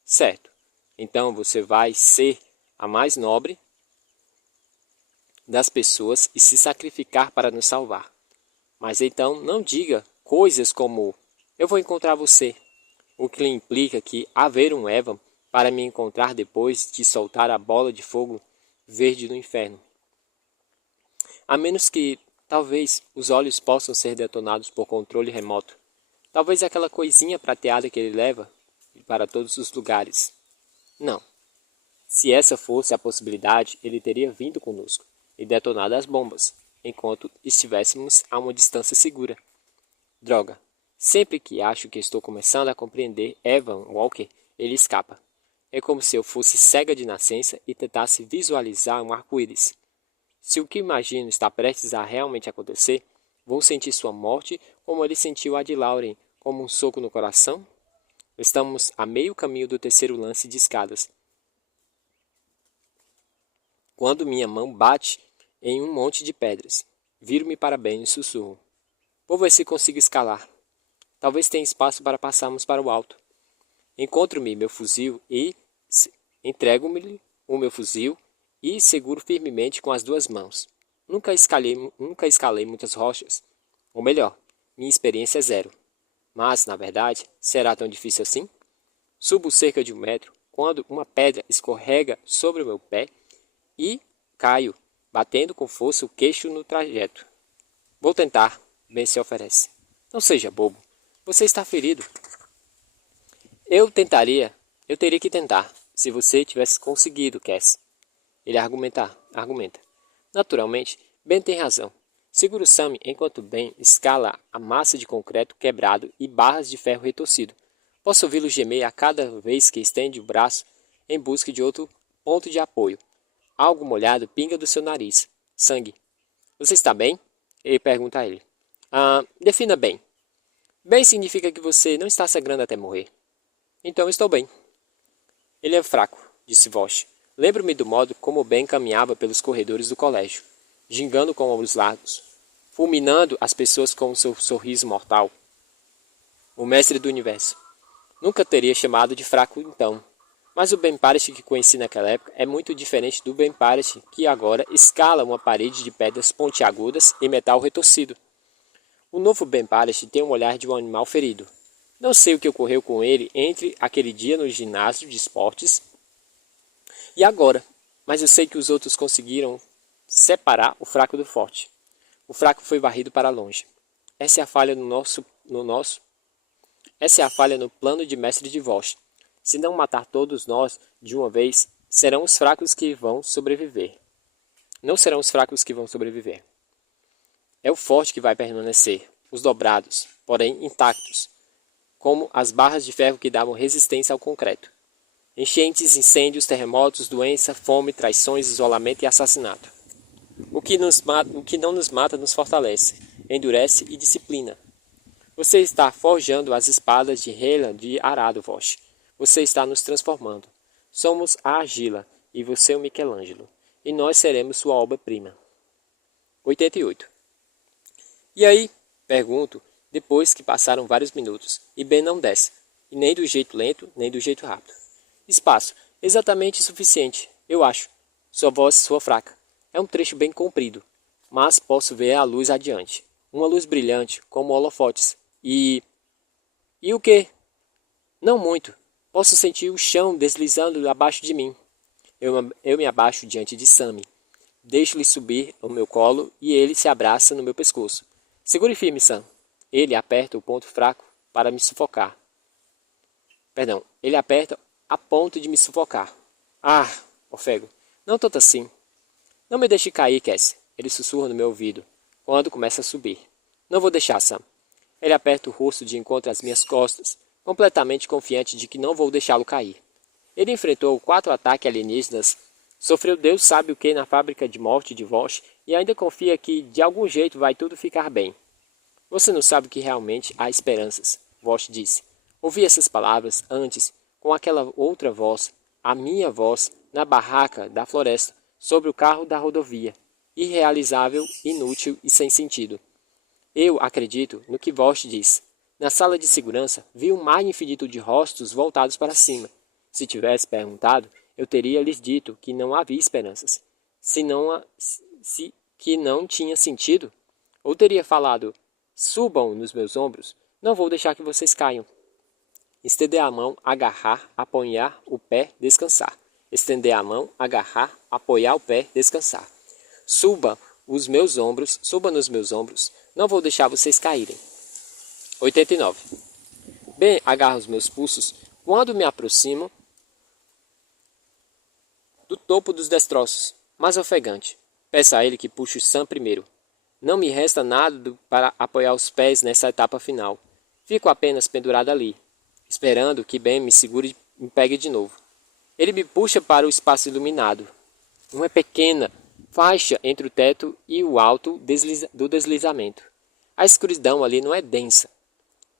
Certo. Então você vai ser a mais nobre das pessoas e se sacrificar para nos salvar. Mas então não diga coisas como Eu vou encontrar você, o que implica que haver um Evan para me encontrar depois de soltar a bola de fogo verde no inferno. A menos que, talvez, os olhos possam ser detonados por controle remoto. Talvez aquela coisinha prateada que ele leva para todos os lugares. Não. Se essa fosse a possibilidade, ele teria vindo conosco e detonado as bombas, enquanto estivéssemos a uma distância segura. Droga. Sempre que acho que estou começando a compreender Evan Walker, ele escapa. É como se eu fosse cega de nascença e tentasse visualizar um arco-íris. Se o que imagino está prestes a realmente acontecer, vou sentir sua morte como ele sentiu a de Lauren, como um soco no coração? Estamos a meio caminho do terceiro lance de escadas, quando minha mão bate em um monte de pedras. Viro-me para Ben e sussurro. Vou ver se consigo escalar. Talvez tenha espaço para passarmos para o alto. Encontro-me meu fuzil e entrego-me o meu fuzil e seguro firmemente com as duas mãos. Nunca escalei muitas rochas. Ou melhor, minha experiência é zero. Mas, na verdade, será tão difícil assim? Subo cerca de 1 metro, quando uma pedra escorrega sobre o meu pé e caio, batendo com força o queixo no trajeto. Vou tentar, Ben se oferece. Não seja bobo. Você está ferido. Eu teria que tentar, se você tivesse conseguido, Cass. Ele argumenta. Naturalmente, Ben tem razão. Seguro Sam enquanto Ben escala a massa de concreto quebrado e barras de ferro retorcido. Posso ouvi-lo gemer a cada vez que estende o braço em busca de outro ponto de apoio. Algo molhado pinga do seu nariz. Sangue. Você está bem? Ele pergunta a ele. Defina bem. Bem significa que você não está sangrando até morrer. Então estou bem. Ele é fraco, disse Vosh. Lembro-me do modo como Ben caminhava pelos corredores do colégio, gingando com ombros largos, fulminando as pessoas com o seu sorriso mortal. O mestre do universo. Nunca teria chamado de fraco então. Mas o Ben Parrish que conheci naquela época é muito diferente do Ben Parrish que agora escala uma parede de pedras pontiagudas e metal retorcido. O novo Ben Parrish tem um olhar de um animal ferido. Não sei o que ocorreu com ele entre aquele dia no ginásio de esportes e agora, mas eu sei que os outros conseguiram separar o fraco do forte. O fraco foi varrido para longe. Essa é a falha Essa é a falha no plano de mestre de Vosh. Se não matar todos nós de uma vez, serão os fracos que vão sobreviver. Não serão os fracos que vão sobreviver. É o forte que vai permanecer, os dobrados, porém intactos, como as barras de ferro que davam resistência ao concreto. Enchentes, incêndios, terremotos, doença, fome, traições, isolamento e assassinato. O que não nos mata nos fortalece, endurece e disciplina. Você está forjando as espadas de Hela de arado, Vosh. Você está nos transformando. Somos a argila e você o Michelangelo. E nós seremos sua obra-prima. 88. E aí? Pergunto, depois que passaram vários minutos, e Ben não desce, e nem do jeito lento, nem do jeito rápido. Espaço, exatamente suficiente, eu acho. Sua voz soa fraca. É um trecho bem comprido, mas posso ver a luz adiante. Uma luz brilhante, como holofotes. E o quê? Não muito. Posso sentir o chão deslizando abaixo de mim. Eu me abaixo diante de Sammy. Deixo-lhe subir ao meu colo e ele se abraça no meu pescoço. Segure firme, Sam. Ele aperta o ponto fraco para me sufocar. Ele aperta a ponto de me sufocar. Ofego. Não tanto assim. Não me deixe cair, Cass. Ele sussurra no meu ouvido, quando começa a subir. Não vou deixar, Sam. Ele aperta o rosto de encontro às minhas costas, completamente confiante de que não vou deixá-lo cair. Ele enfrentou 4 ataques alienígenas, sofreu Deus sabe o que na fábrica de morte de Vosh e ainda confia que de algum jeito vai tudo ficar bem. Você não sabe que realmente há esperanças, Vosh disse. Ouvi essas palavras antes, com aquela outra voz, a minha voz, na barraca da floresta, sobre o carro da rodovia. Irrealizável, inútil e sem sentido. Eu acredito no que Vosh diz. Na sala de segurança, vi um mar infinito de rostos voltados para cima. Se tivesse perguntado, eu teria lhes dito que não havia esperanças. Que não tinha sentido. Ou teria falado, subam nos meus ombros. Não vou deixar que vocês caiam. Estender a mão, agarrar, apoiar o pé, descansar. Estender a mão, agarrar, apoiar o pé, descansar. Suba nos meus ombros. Não vou deixar vocês caírem. 89. Bem, agarra os meus pulsos quando me aproximo do topo dos destroços, mas ofegante. Peça a ele que puxe o Sam primeiro. Não me resta nada para apoiar os pés nessa etapa final. Fico apenas pendurado ali, esperando que Ben me segure e me pegue de novo. Ele me puxa para o espaço iluminado. Uma pequena faixa entre o teto e o alto do deslizamento. A escuridão ali não é densa.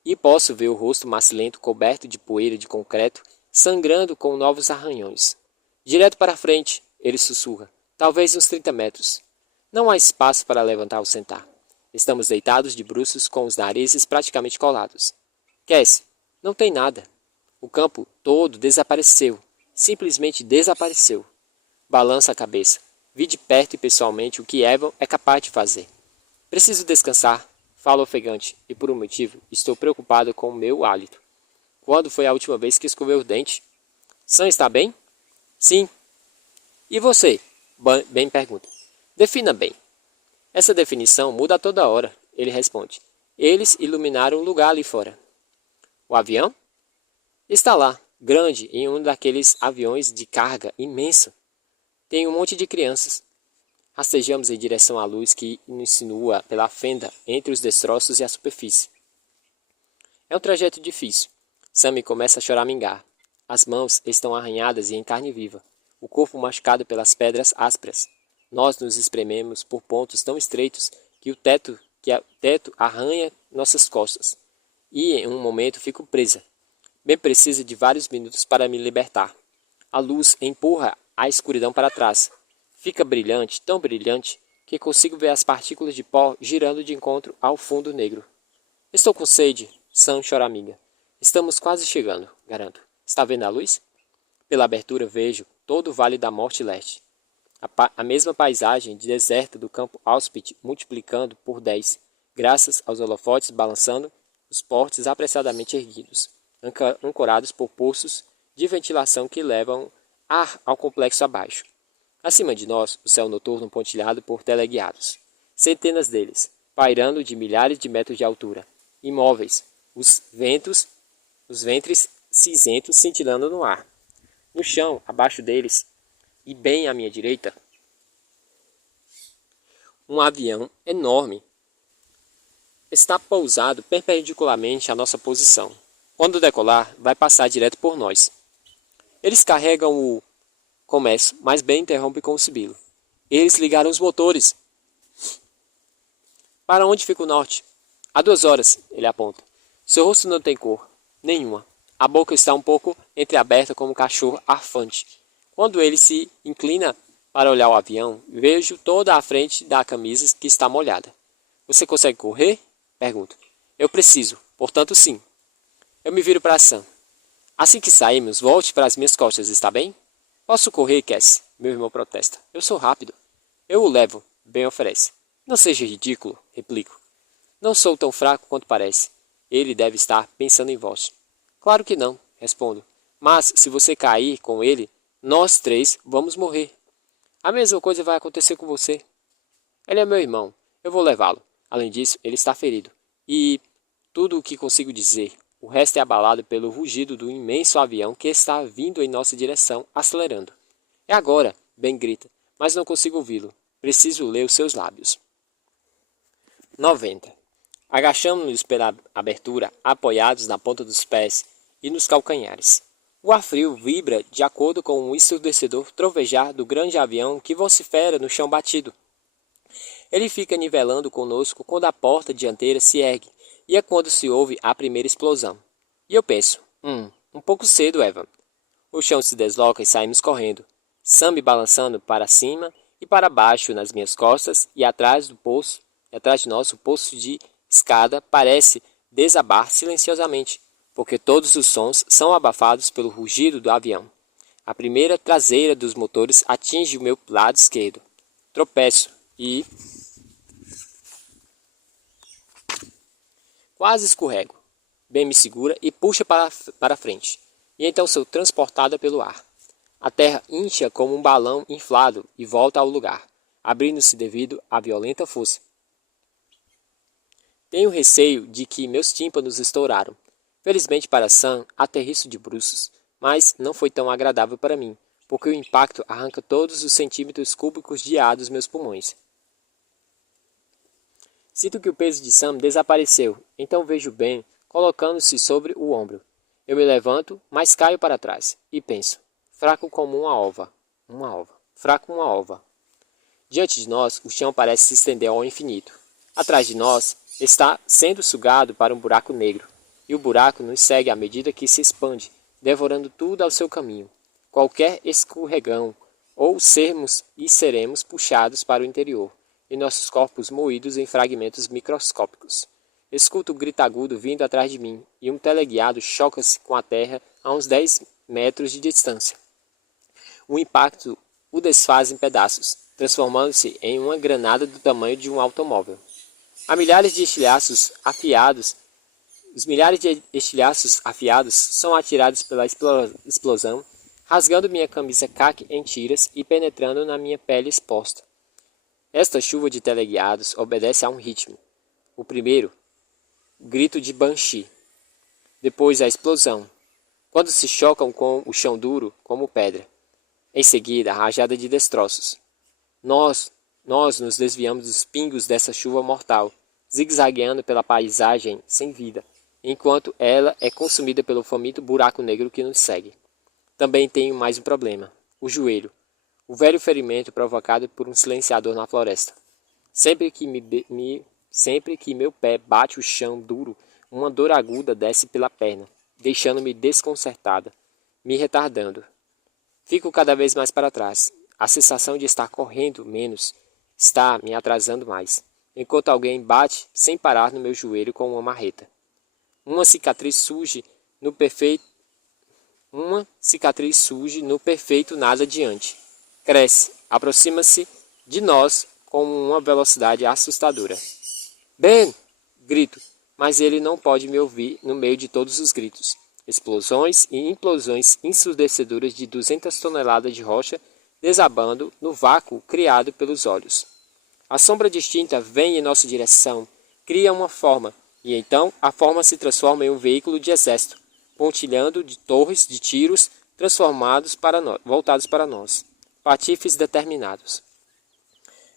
E posso ver o rosto macilento coberto de poeira de concreto, sangrando com novos arranhões. Direto para frente, ele sussurra. Talvez uns 30 metros. Não há espaço para levantar ou sentar. Estamos deitados de bruços com os narizes praticamente colados. Cassie, não tem nada. O campo todo desapareceu. Simplesmente desapareceu. Balança a cabeça. Vi de perto e pessoalmente o que Evan é capaz de fazer. Preciso descansar. Falo ofegante, e por um motivo estou preocupado com o meu hálito. Quando foi a última vez que escovei o dente? Sam está bem? Sim. E você? Ben pergunta. Defina bem. Essa definição muda a toda hora, ele responde. Eles iluminaram um lugar ali fora. O avião? Está lá, grande, em um daqueles aviões de carga imenso. Tem um monte de crianças. Rastejamos em direção à luz que insinua pela fenda entre os destroços e a superfície. É um trajeto difícil. Sam começa a choramingar. As mãos estão arranhadas e em carne viva, o corpo machucado pelas pedras ásperas. Nós nos esprememos por pontos tão estreitos que o teto arranha nossas costas. E em um momento fico presa. Bem precisa de vários minutos para me libertar. A luz empurra a escuridão para trás. Fica brilhante, tão brilhante, que consigo ver as partículas de pó girando de encontro ao fundo negro. Estou com sede, Sam choraminga. Estamos quase chegando, garanto. Está vendo a luz? Pela abertura vejo todo o Vale da Morte Leste. A mesma paisagem de deserta do campo Auschwitz multiplicando por 10, graças aos holofotes balançando, os portes apressadamente erguidos, ancorados por poços de ventilação que levam ar ao complexo abaixo. Acima de nós, o céu noturno pontilhado por teleguiados. Centenas deles, pairando de milhares de metros de altura, imóveis, os ventres cinzentos cintilando no ar. No chão, abaixo deles, e bem à minha direita, um avião enorme está pousado perpendicularmente à nossa posição. Quando decolar, vai passar direto por nós. Eles carregam o... Começo, mas Ben interrompe com o sibilo. Eles ligaram os motores. Para onde fica o norte? Há 2 horas, ele aponta. Seu rosto não tem cor. Nenhuma. A boca está um pouco entreaberta como um cachorro arfante. Quando ele se inclina para olhar o avião, vejo toda a frente da camisa que está molhada. Você consegue correr? Pergunto. Eu preciso, portanto sim. Eu me viro para Sam. Assim que saímos, volte para as minhas costas, está bem? Posso correr, Cassie? Meu irmão protesta. Eu sou rápido. Eu o levo, Ben oferece. Não seja ridículo, replico. Não sou tão fraco quanto parece. Ele deve estar pensando em vós. Claro que não, respondo. Mas se você cair com ele, nós 3 vamos morrer. A mesma coisa vai acontecer com você. Ele é meu irmão. Eu vou levá-lo. Além disso, ele está ferido. E tudo o que consigo dizer. O resto é abalado pelo rugido do imenso avião que está vindo em nossa direção, acelerando. É agora, Ben grita, mas não consigo ouvi-lo. Preciso ler os seus lábios. 90. Agachamos-nos pela abertura, apoiados na ponta dos pés e nos calcanhares. O ar frio vibra de acordo com o ensurdecedor trovejar do grande avião que vocifera no chão batido. Ele fica nivelando conosco quando a porta dianteira se ergue, e é quando se ouve a primeira explosão. E eu penso, um pouco cedo, Evan. O chão se desloca e saímos correndo. Sam me balançando para cima e para baixo nas minhas costas e atrás de nós o poço de escada parece desabar silenciosamente, porque todos os sons são abafados pelo rugido do avião. A primeira traseira dos motores atinge o meu lado esquerdo. Tropeço e... quase escorrego. Ben me segura e puxa para frente. E então sou transportada pelo ar. A terra incha como um balão inflado e volta ao lugar, abrindo-se devido à violenta força. Tenho receio de que meus tímpanos estouraram. Felizmente para Sam, aterriço de bruços, mas não foi tão agradável para mim, porque o impacto arranca todos os centímetros cúbicos de ar dos meus pulmões. Sinto que o peso de Sam desapareceu, então vejo Ben colocando-se sobre o ombro. Eu me levanto, mas caio para trás, e penso, fraco como uma ova, fraco como uma ova. Diante de nós, o chão parece se estender ao infinito. Atrás de nós, está sendo sugado para um buraco negro, e o buraco nos segue à medida que se expande, devorando tudo ao seu caminho. Qualquer escorregão, ou seremos puxados para o interior, e nossos corpos moídos em fragmentos microscópicos. Escuto um grito agudo vindo atrás de mim, e um teleguiado choca-se com a terra a uns 10 metros de distância. O impacto o desfaz em pedaços, transformando-se em uma granada do tamanho de um automóvel. Há milhares de estilhaços afiados. Os milhares de estilhaços afiados são atirados pela explosão, rasgando minha camisa caque em tiras e penetrando na minha pele exposta. Esta chuva de teleguiados obedece a um ritmo. O primeiro, grito de Banshee. Depois a explosão, quando se chocam com o chão duro como pedra. Em seguida, a rajada de destroços. Nós nos desviamos dos pingos dessa chuva mortal, zigue-zagueando pela paisagem sem vida, enquanto ela é consumida pelo faminto buraco negro que nos segue. Também tenho mais um problema, o joelho, o velho ferimento provocado por um silenciador na floresta. Sempre que meu pé bate o chão duro, uma dor aguda desce pela perna, deixando-me desconcertada, me retardando. Fico cada vez mais para trás. A sensação de estar correndo menos está me atrasando mais, enquanto alguém bate sem parar no meu joelho com uma marreta. Uma cicatriz surge no perfeito nada adiante. Cresce, aproxima-se de nós com uma velocidade assustadora. Ben! Grito, mas ele não pode me ouvir no meio de todos os gritos. Explosões e implosões ensurdecedoras de 200 toneladas de rocha desabando no vácuo criado pelos olhos. A sombra distinta vem em nossa direção, cria uma forma, e então a forma se transforma em um veículo de exército, pontilhando de torres de tiros voltados para nós, patifes determinados.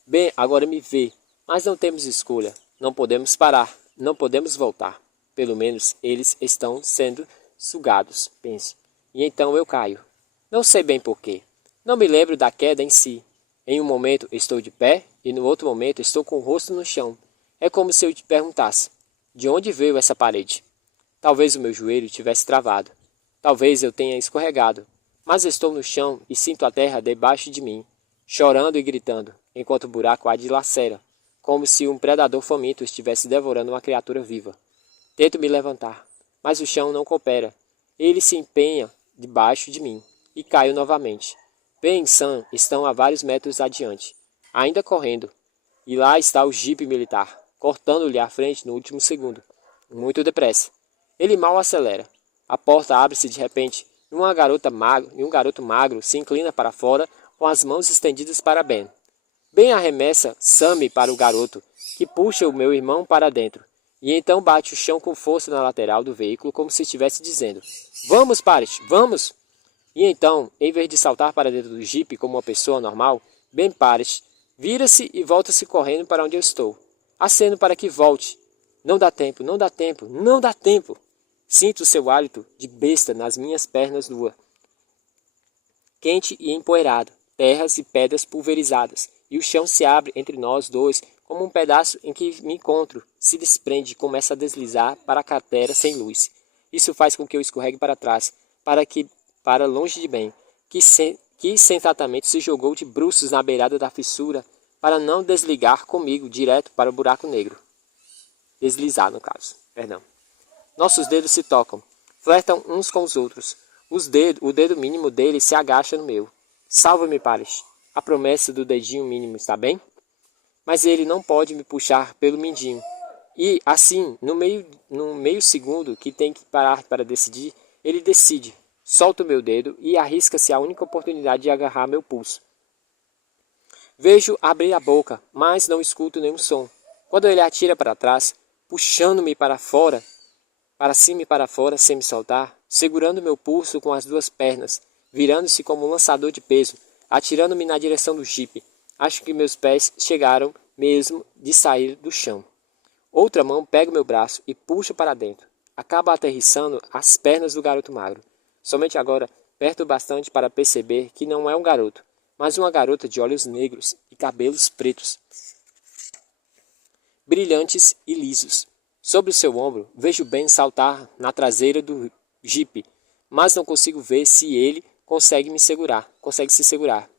Bem, agora me vê, mas não temos escolha, não podemos parar, não podemos voltar. Pelo menos eles estão sendo sugados, penso. E então eu caio. Não sei bem porquê. Não me lembro da queda em si. Em um momento estou de pé e no outro momento estou com o rosto no chão. É como se eu te perguntasse, de onde veio essa parede? Talvez o meu joelho tivesse travado. Talvez eu tenha escorregado. Mas estou no chão e sinto a terra debaixo de mim, chorando e gritando, enquanto o buraco a dilacera, como se um predador faminto estivesse devorando uma criatura viva. Tento me levantar, mas o chão não coopera. Ele se empenha debaixo de mim e caio novamente. Ben e Sam estão a vários metros adiante, ainda correndo, e lá está o jipe militar, cortando-lhe a frente no último segundo, muito depressa. Ele mal acelera. A porta abre-se de repente e um garoto magro se inclina para fora com as mãos estendidas para Ben. Ben arremessa Sam para o garoto, que puxa o meu irmão para dentro, e então bate o chão com força na lateral do veículo como se estivesse dizendo, "Vamos, Parrott, vamos!" E então, em vez de saltar para dentro do jipe como uma pessoa normal, Ben Parrott vira-se e volta-se correndo para onde eu estou. Aceno para que volte. Não dá tempo, não dá tempo, não dá tempo. Sinto seu hálito de besta nas minhas pernas nuas, quente e empoeirado, terras e pedras pulverizadas, e o chão se abre entre nós dois como um pedaço em que me encontro, se desprende e começa a deslizar para a cratera sem luz. Isso faz com que eu escorregue para trás, para longe de Ben, que sensatamente se jogou de bruços na beirada da fissura para não desligar comigo direto para o buraco negro. Deslizar, no caso. Perdão. Nossos dedos se tocam, flertam uns com os outros. O dedo mínimo dele se agacha no meu. Salva-me, Parrott. A promessa do dedinho mínimo está bem? Mas ele não pode me puxar pelo mindinho. E assim, no meio segundo que tem que parar para decidir, ele decide, solta o meu dedo e arrisca-se a única oportunidade de agarrar meu pulso. Vejo abrir a boca, mas não escuto nenhum som. Quando ele atira para trás, puxando-me para fora, para cima e para fora sem me soltar, segurando meu pulso com as duas pernas, virando-se como um lançador de peso, atirando-me na direção do jipe. Acho que meus pés chegaram mesmo de sair do chão. Outra mão pega o meu braço e puxa para dentro. Acaba aterrissando as pernas do garoto magro. Somente agora, perto bastante para perceber que não é um garoto, mas uma garota de olhos negros e cabelos pretos, brilhantes e lisos. Sobre o seu ombro, vejo Ben saltar na traseira do jipe, mas não consigo ver se ele consegue se segurar.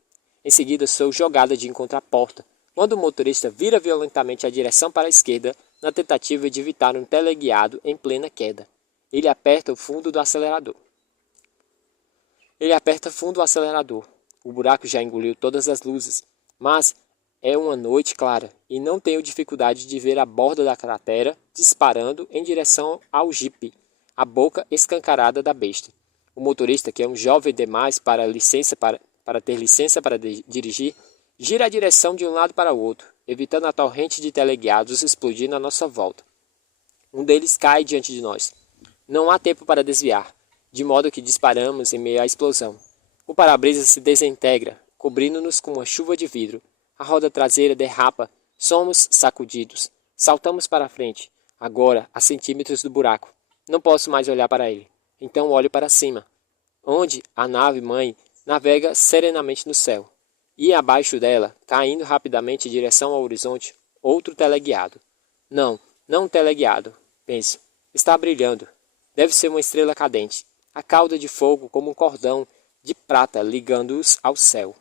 Em seguida, sou jogada de encontro à porta, quando o motorista vira violentamente a direção para a esquerda, na tentativa de evitar um teleguiado em plena queda. Ele aperta fundo o acelerador. O buraco já engoliu todas as luzes, mas é uma noite clara e não tenho dificuldade de ver a borda da cratera disparando em direção ao jipe, a boca escancarada da besta. O motorista, que é um jovem demais para ter licença para dirigir, gira a direção de um lado para o outro, evitando a torrente de teleguiados explodir na nossa volta. Um deles cai diante de nós. Não há tempo para desviar, de modo que disparamos em meio à explosão. O para-brisa se desintegra, cobrindo-nos com uma chuva de vidro. A roda traseira derrapa, somos sacudidos. Saltamos para a frente, agora a centímetros do buraco. Não posso mais olhar para ele. Então olho para cima, onde a nave-mãe navega serenamente no céu. E abaixo dela, caindo rapidamente em direção ao horizonte, outro teleguiado. Não um teleguiado, penso. Está brilhando. Deve ser uma estrela cadente. A cauda de fogo como um cordão de prata ligando-os ao céu.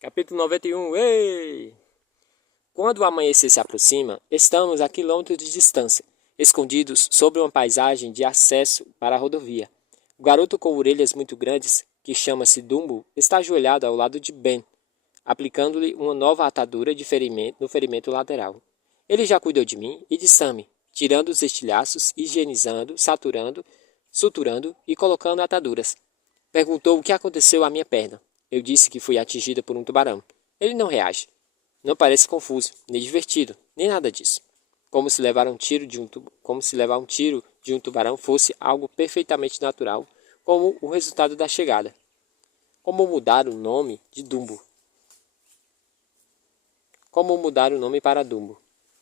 Capítulo 91. Ei! Quando o amanhecer se aproxima, estamos a quilômetros de distância, escondidos sobre uma paisagem de acesso para a rodovia. O garoto com orelhas muito grandes, que chama-se Dumbo, está ajoelhado ao lado de Ben, aplicando-lhe uma nova atadura no ferimento lateral. Ele já cuidou de mim e de Sammy, tirando os estilhaços, higienizando, suturando e colocando ataduras. Perguntou o que aconteceu à minha perna. Eu disse que fui atingida por um tubarão. Ele não reage. Não parece confuso, nem divertido, nem nada disso. Como se levar um tiro de um tubarão fosse algo perfeitamente natural, como o resultado da chegada. Como mudar o nome de Dumbo? Como mudar o nome para Dumbo?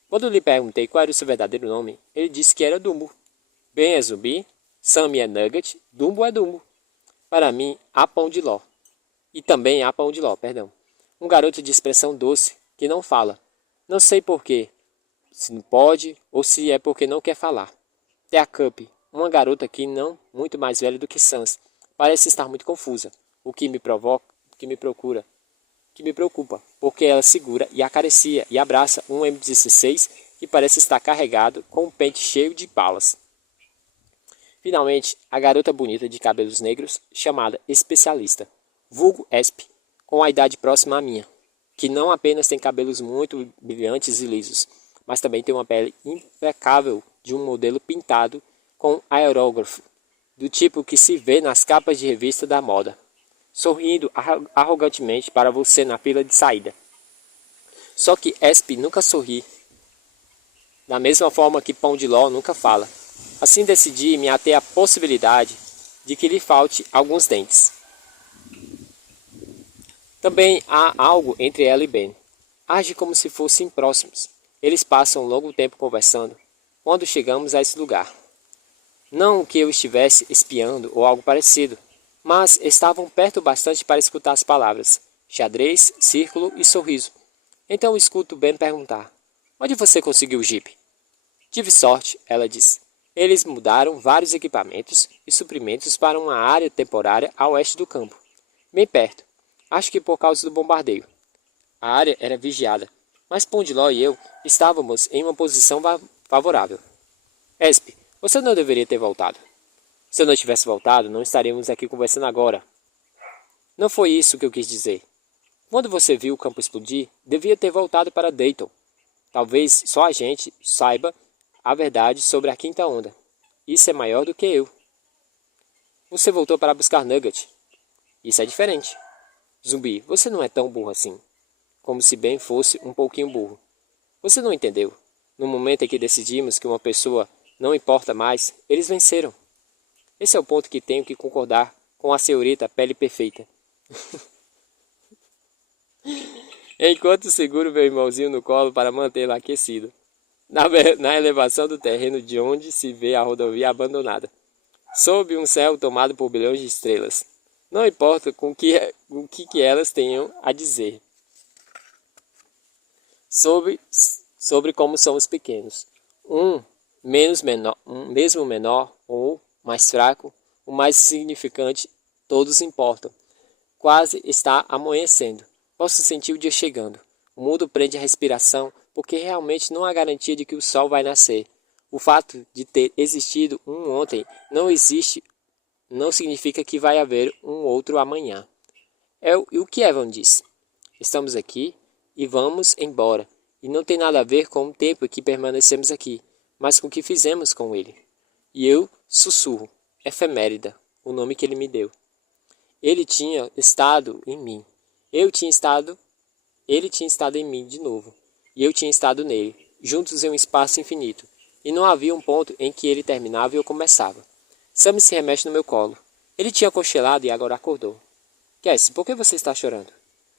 Quando lhe perguntei qual era o seu verdadeiro nome, ele disse que era Dumbo. Ben é zumbi, Sammy é nugget, Dumbo é Dumbo. Para mim, há pão de ló. E também há pão de ló, perdão. Um garoto de expressão doce, que não fala. Não sei porquê, se não pode ou se é porque não quer falar. Thea Cup, uma garota que não muito mais velha do que Sans, parece estar muito confusa, o que me preocupa, porque ela segura e acaricia e abraça um M16 que parece estar carregado com um pente cheio de balas. Finalmente, a garota bonita de cabelos negros, chamada Especialista, vulgo Esp, com a idade próxima à minha, que não apenas tem cabelos muito brilhantes e lisos, mas também tem uma pele impecável de um modelo pintado com aerógrafo, do tipo que se vê nas capas de revista da moda, sorrindo arrogantemente para você na fila de saída. Só que Esp nunca sorri, da mesma forma que Pão de Ló nunca fala. Assim decidi me ater à possibilidade de que lhe falte alguns dentes. Também há algo entre ela e Ben. Age como se fossem próximos. Eles passam um longo tempo conversando quando chegamos a esse lugar. Não que eu estivesse espiando ou algo parecido, mas estavam perto bastante para escutar as palavras xadrez, círculo e sorriso. Então escuto Ben perguntar: onde você conseguiu o jipe? Tive sorte, ela disse. Eles mudaram vários equipamentos e suprimentos para uma área temporária a oeste do campo, bem perto. Acho que por causa do bombardeio. A área era vigiada, mas Pão de Ló e eu estávamos em uma posição favorável. Esp, você não deveria ter voltado. Se eu não tivesse voltado, não estaríamos aqui conversando agora. Não foi isso que eu quis dizer. Quando você viu o campo explodir, devia ter voltado para Dayton. Talvez só a gente saiba a verdade sobre a quinta onda. Isso é maior do que eu. Você voltou para buscar Nugget. Isso é diferente. Zumbi, você não é tão burro assim. Como se bem fosse um pouquinho burro. Você não entendeu. No momento em que decidimos que uma pessoa não importa mais, eles venceram. Esse é o ponto que tenho que concordar com a senhorita Pele Perfeita. Enquanto seguro meu irmãozinho no colo para mantê-lo aquecido. Na elevação do terreno de onde se vê a rodovia abandonada. Sob um céu tomado por bilhões de estrelas. Não importa com o que elas tenham a dizer. Sobre como somos pequenos. Um mesmo menor ou mais fraco, o mais significante, todos importam. Quase está amanhecendo. Posso sentir o dia chegando. O mundo prende a respiração porque realmente não há garantia de que o sol vai nascer. O fato de ter existido um ontem não significa que vai haver um outro amanhã. É o que Evan disse. Estamos aqui e vamos embora. E não tem nada a ver com o tempo que permanecemos aqui, mas com o que fizemos com ele. E eu sussurro, efemérida, o nome que ele me deu. Ele tinha estado em mim. Ele tinha estado em mim de novo. E eu tinha estado nele, juntos em um espaço infinito. E não havia um ponto em que ele terminava e eu começava. Sam se remexe no meu colo. Ele tinha cochilado e agora acordou. Cassie, por que você está chorando?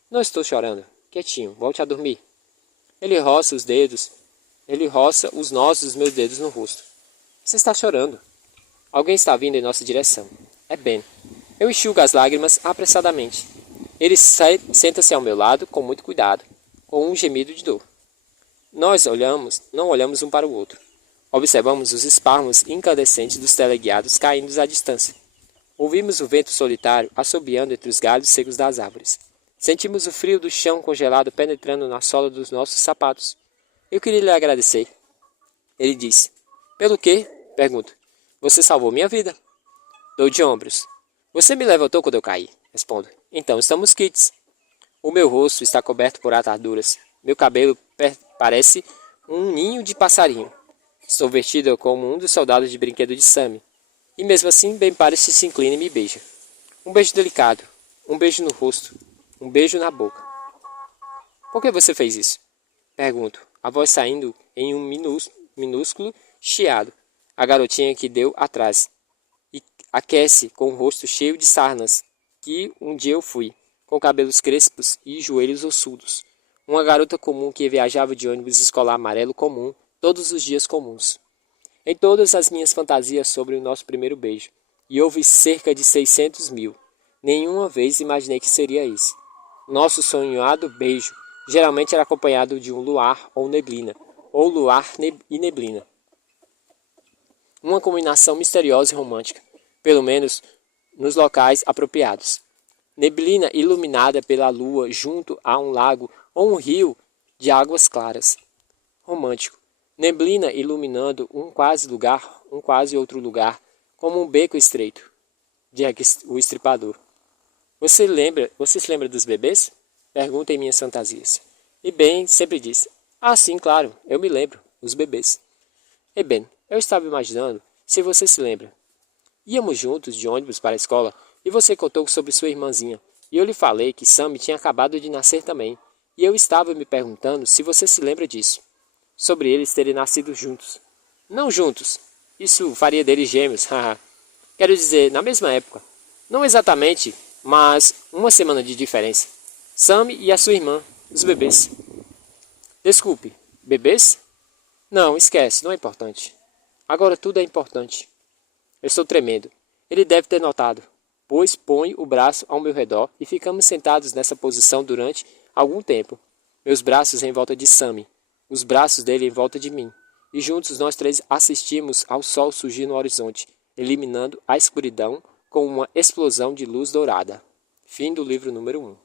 Não estou chorando. Quietinho, volte a dormir. Ele roça os nós dos meus dedos no rosto. Você está chorando. Alguém está vindo em nossa direção. É Ben. Eu enxugo as lágrimas apressadamente. Ele senta-se ao meu lado com muito cuidado, com um gemido de dor. Nós não olhamos um para o outro. Observamos os espasmos incandescentes dos teleguiados caindo à distância. Ouvimos o vento solitário assobiando entre os galhos secos das árvores. Sentimos o frio do chão congelado penetrando na sola dos nossos sapatos. Eu queria lhe agradecer. Ele disse. Pelo quê? Pergunto. Você salvou minha vida. Dou de ombros. Você me levantou quando eu caí. Respondo. Então estamos quites. O meu rosto está coberto por ataduras. Meu cabelo parece um ninho de passarinho. Estou vestida como um dos soldados de brinquedo de Sammy. E mesmo assim, Ben Parece se inclina e me beija. Um beijo delicado. Um beijo no rosto. Um beijo na boca. Por que você fez isso? Pergunto, a voz saindo em um minúsculo chiado. A garotinha que deu atrás. E aquece com o rosto cheio de sarnas, que um dia eu fui, com cabelos crespos e joelhos ossudos. Uma garota comum que viajava de ônibus escolar amarelo comum, todos os dias comuns. Em todas as minhas fantasias sobre o nosso primeiro beijo, e houve cerca de 600 mil. Nenhuma vez imaginei que seria isso. Nosso sonhado beijo geralmente era acompanhado de um luar ou neblina, ou luar e neblina. Uma combinação misteriosa e romântica, pelo menos nos locais apropriados. Neblina iluminada pela lua junto a um lago ou um rio de águas claras. Romântico. Neblina iluminando um quase outro lugar, como um beco estreito. Jack, o estripador. Você se lembra dos bebês? Pergunta em minhas fantasias. E Ben sempre diz, sim, claro, eu me lembro, os bebês. E Ben, eu estava imaginando se você se lembra. Íamos juntos de ônibus para a escola e você contou sobre sua irmãzinha. E eu lhe falei que Sam tinha acabado de nascer também. E eu estava me perguntando se você se lembra disso. Sobre eles terem nascido juntos. Não juntos. Isso faria deles gêmeos, haha. Quero dizer, na mesma época. Não exatamente, mas uma semana de diferença. Sam e a sua irmã, os bebês. Desculpe, bebês? Não, esquece, não é importante. Agora tudo é importante. Eu estou tremendo. Ele deve ter notado, pois põe o braço ao meu redor e ficamos sentados nessa posição durante algum tempo. Meus braços em volta de Sammy, os braços dele em volta de mim. E juntos nós três assistimos ao sol surgir no horizonte, eliminando a escuridão com uma explosão de luz dourada. Fim do livro número 1.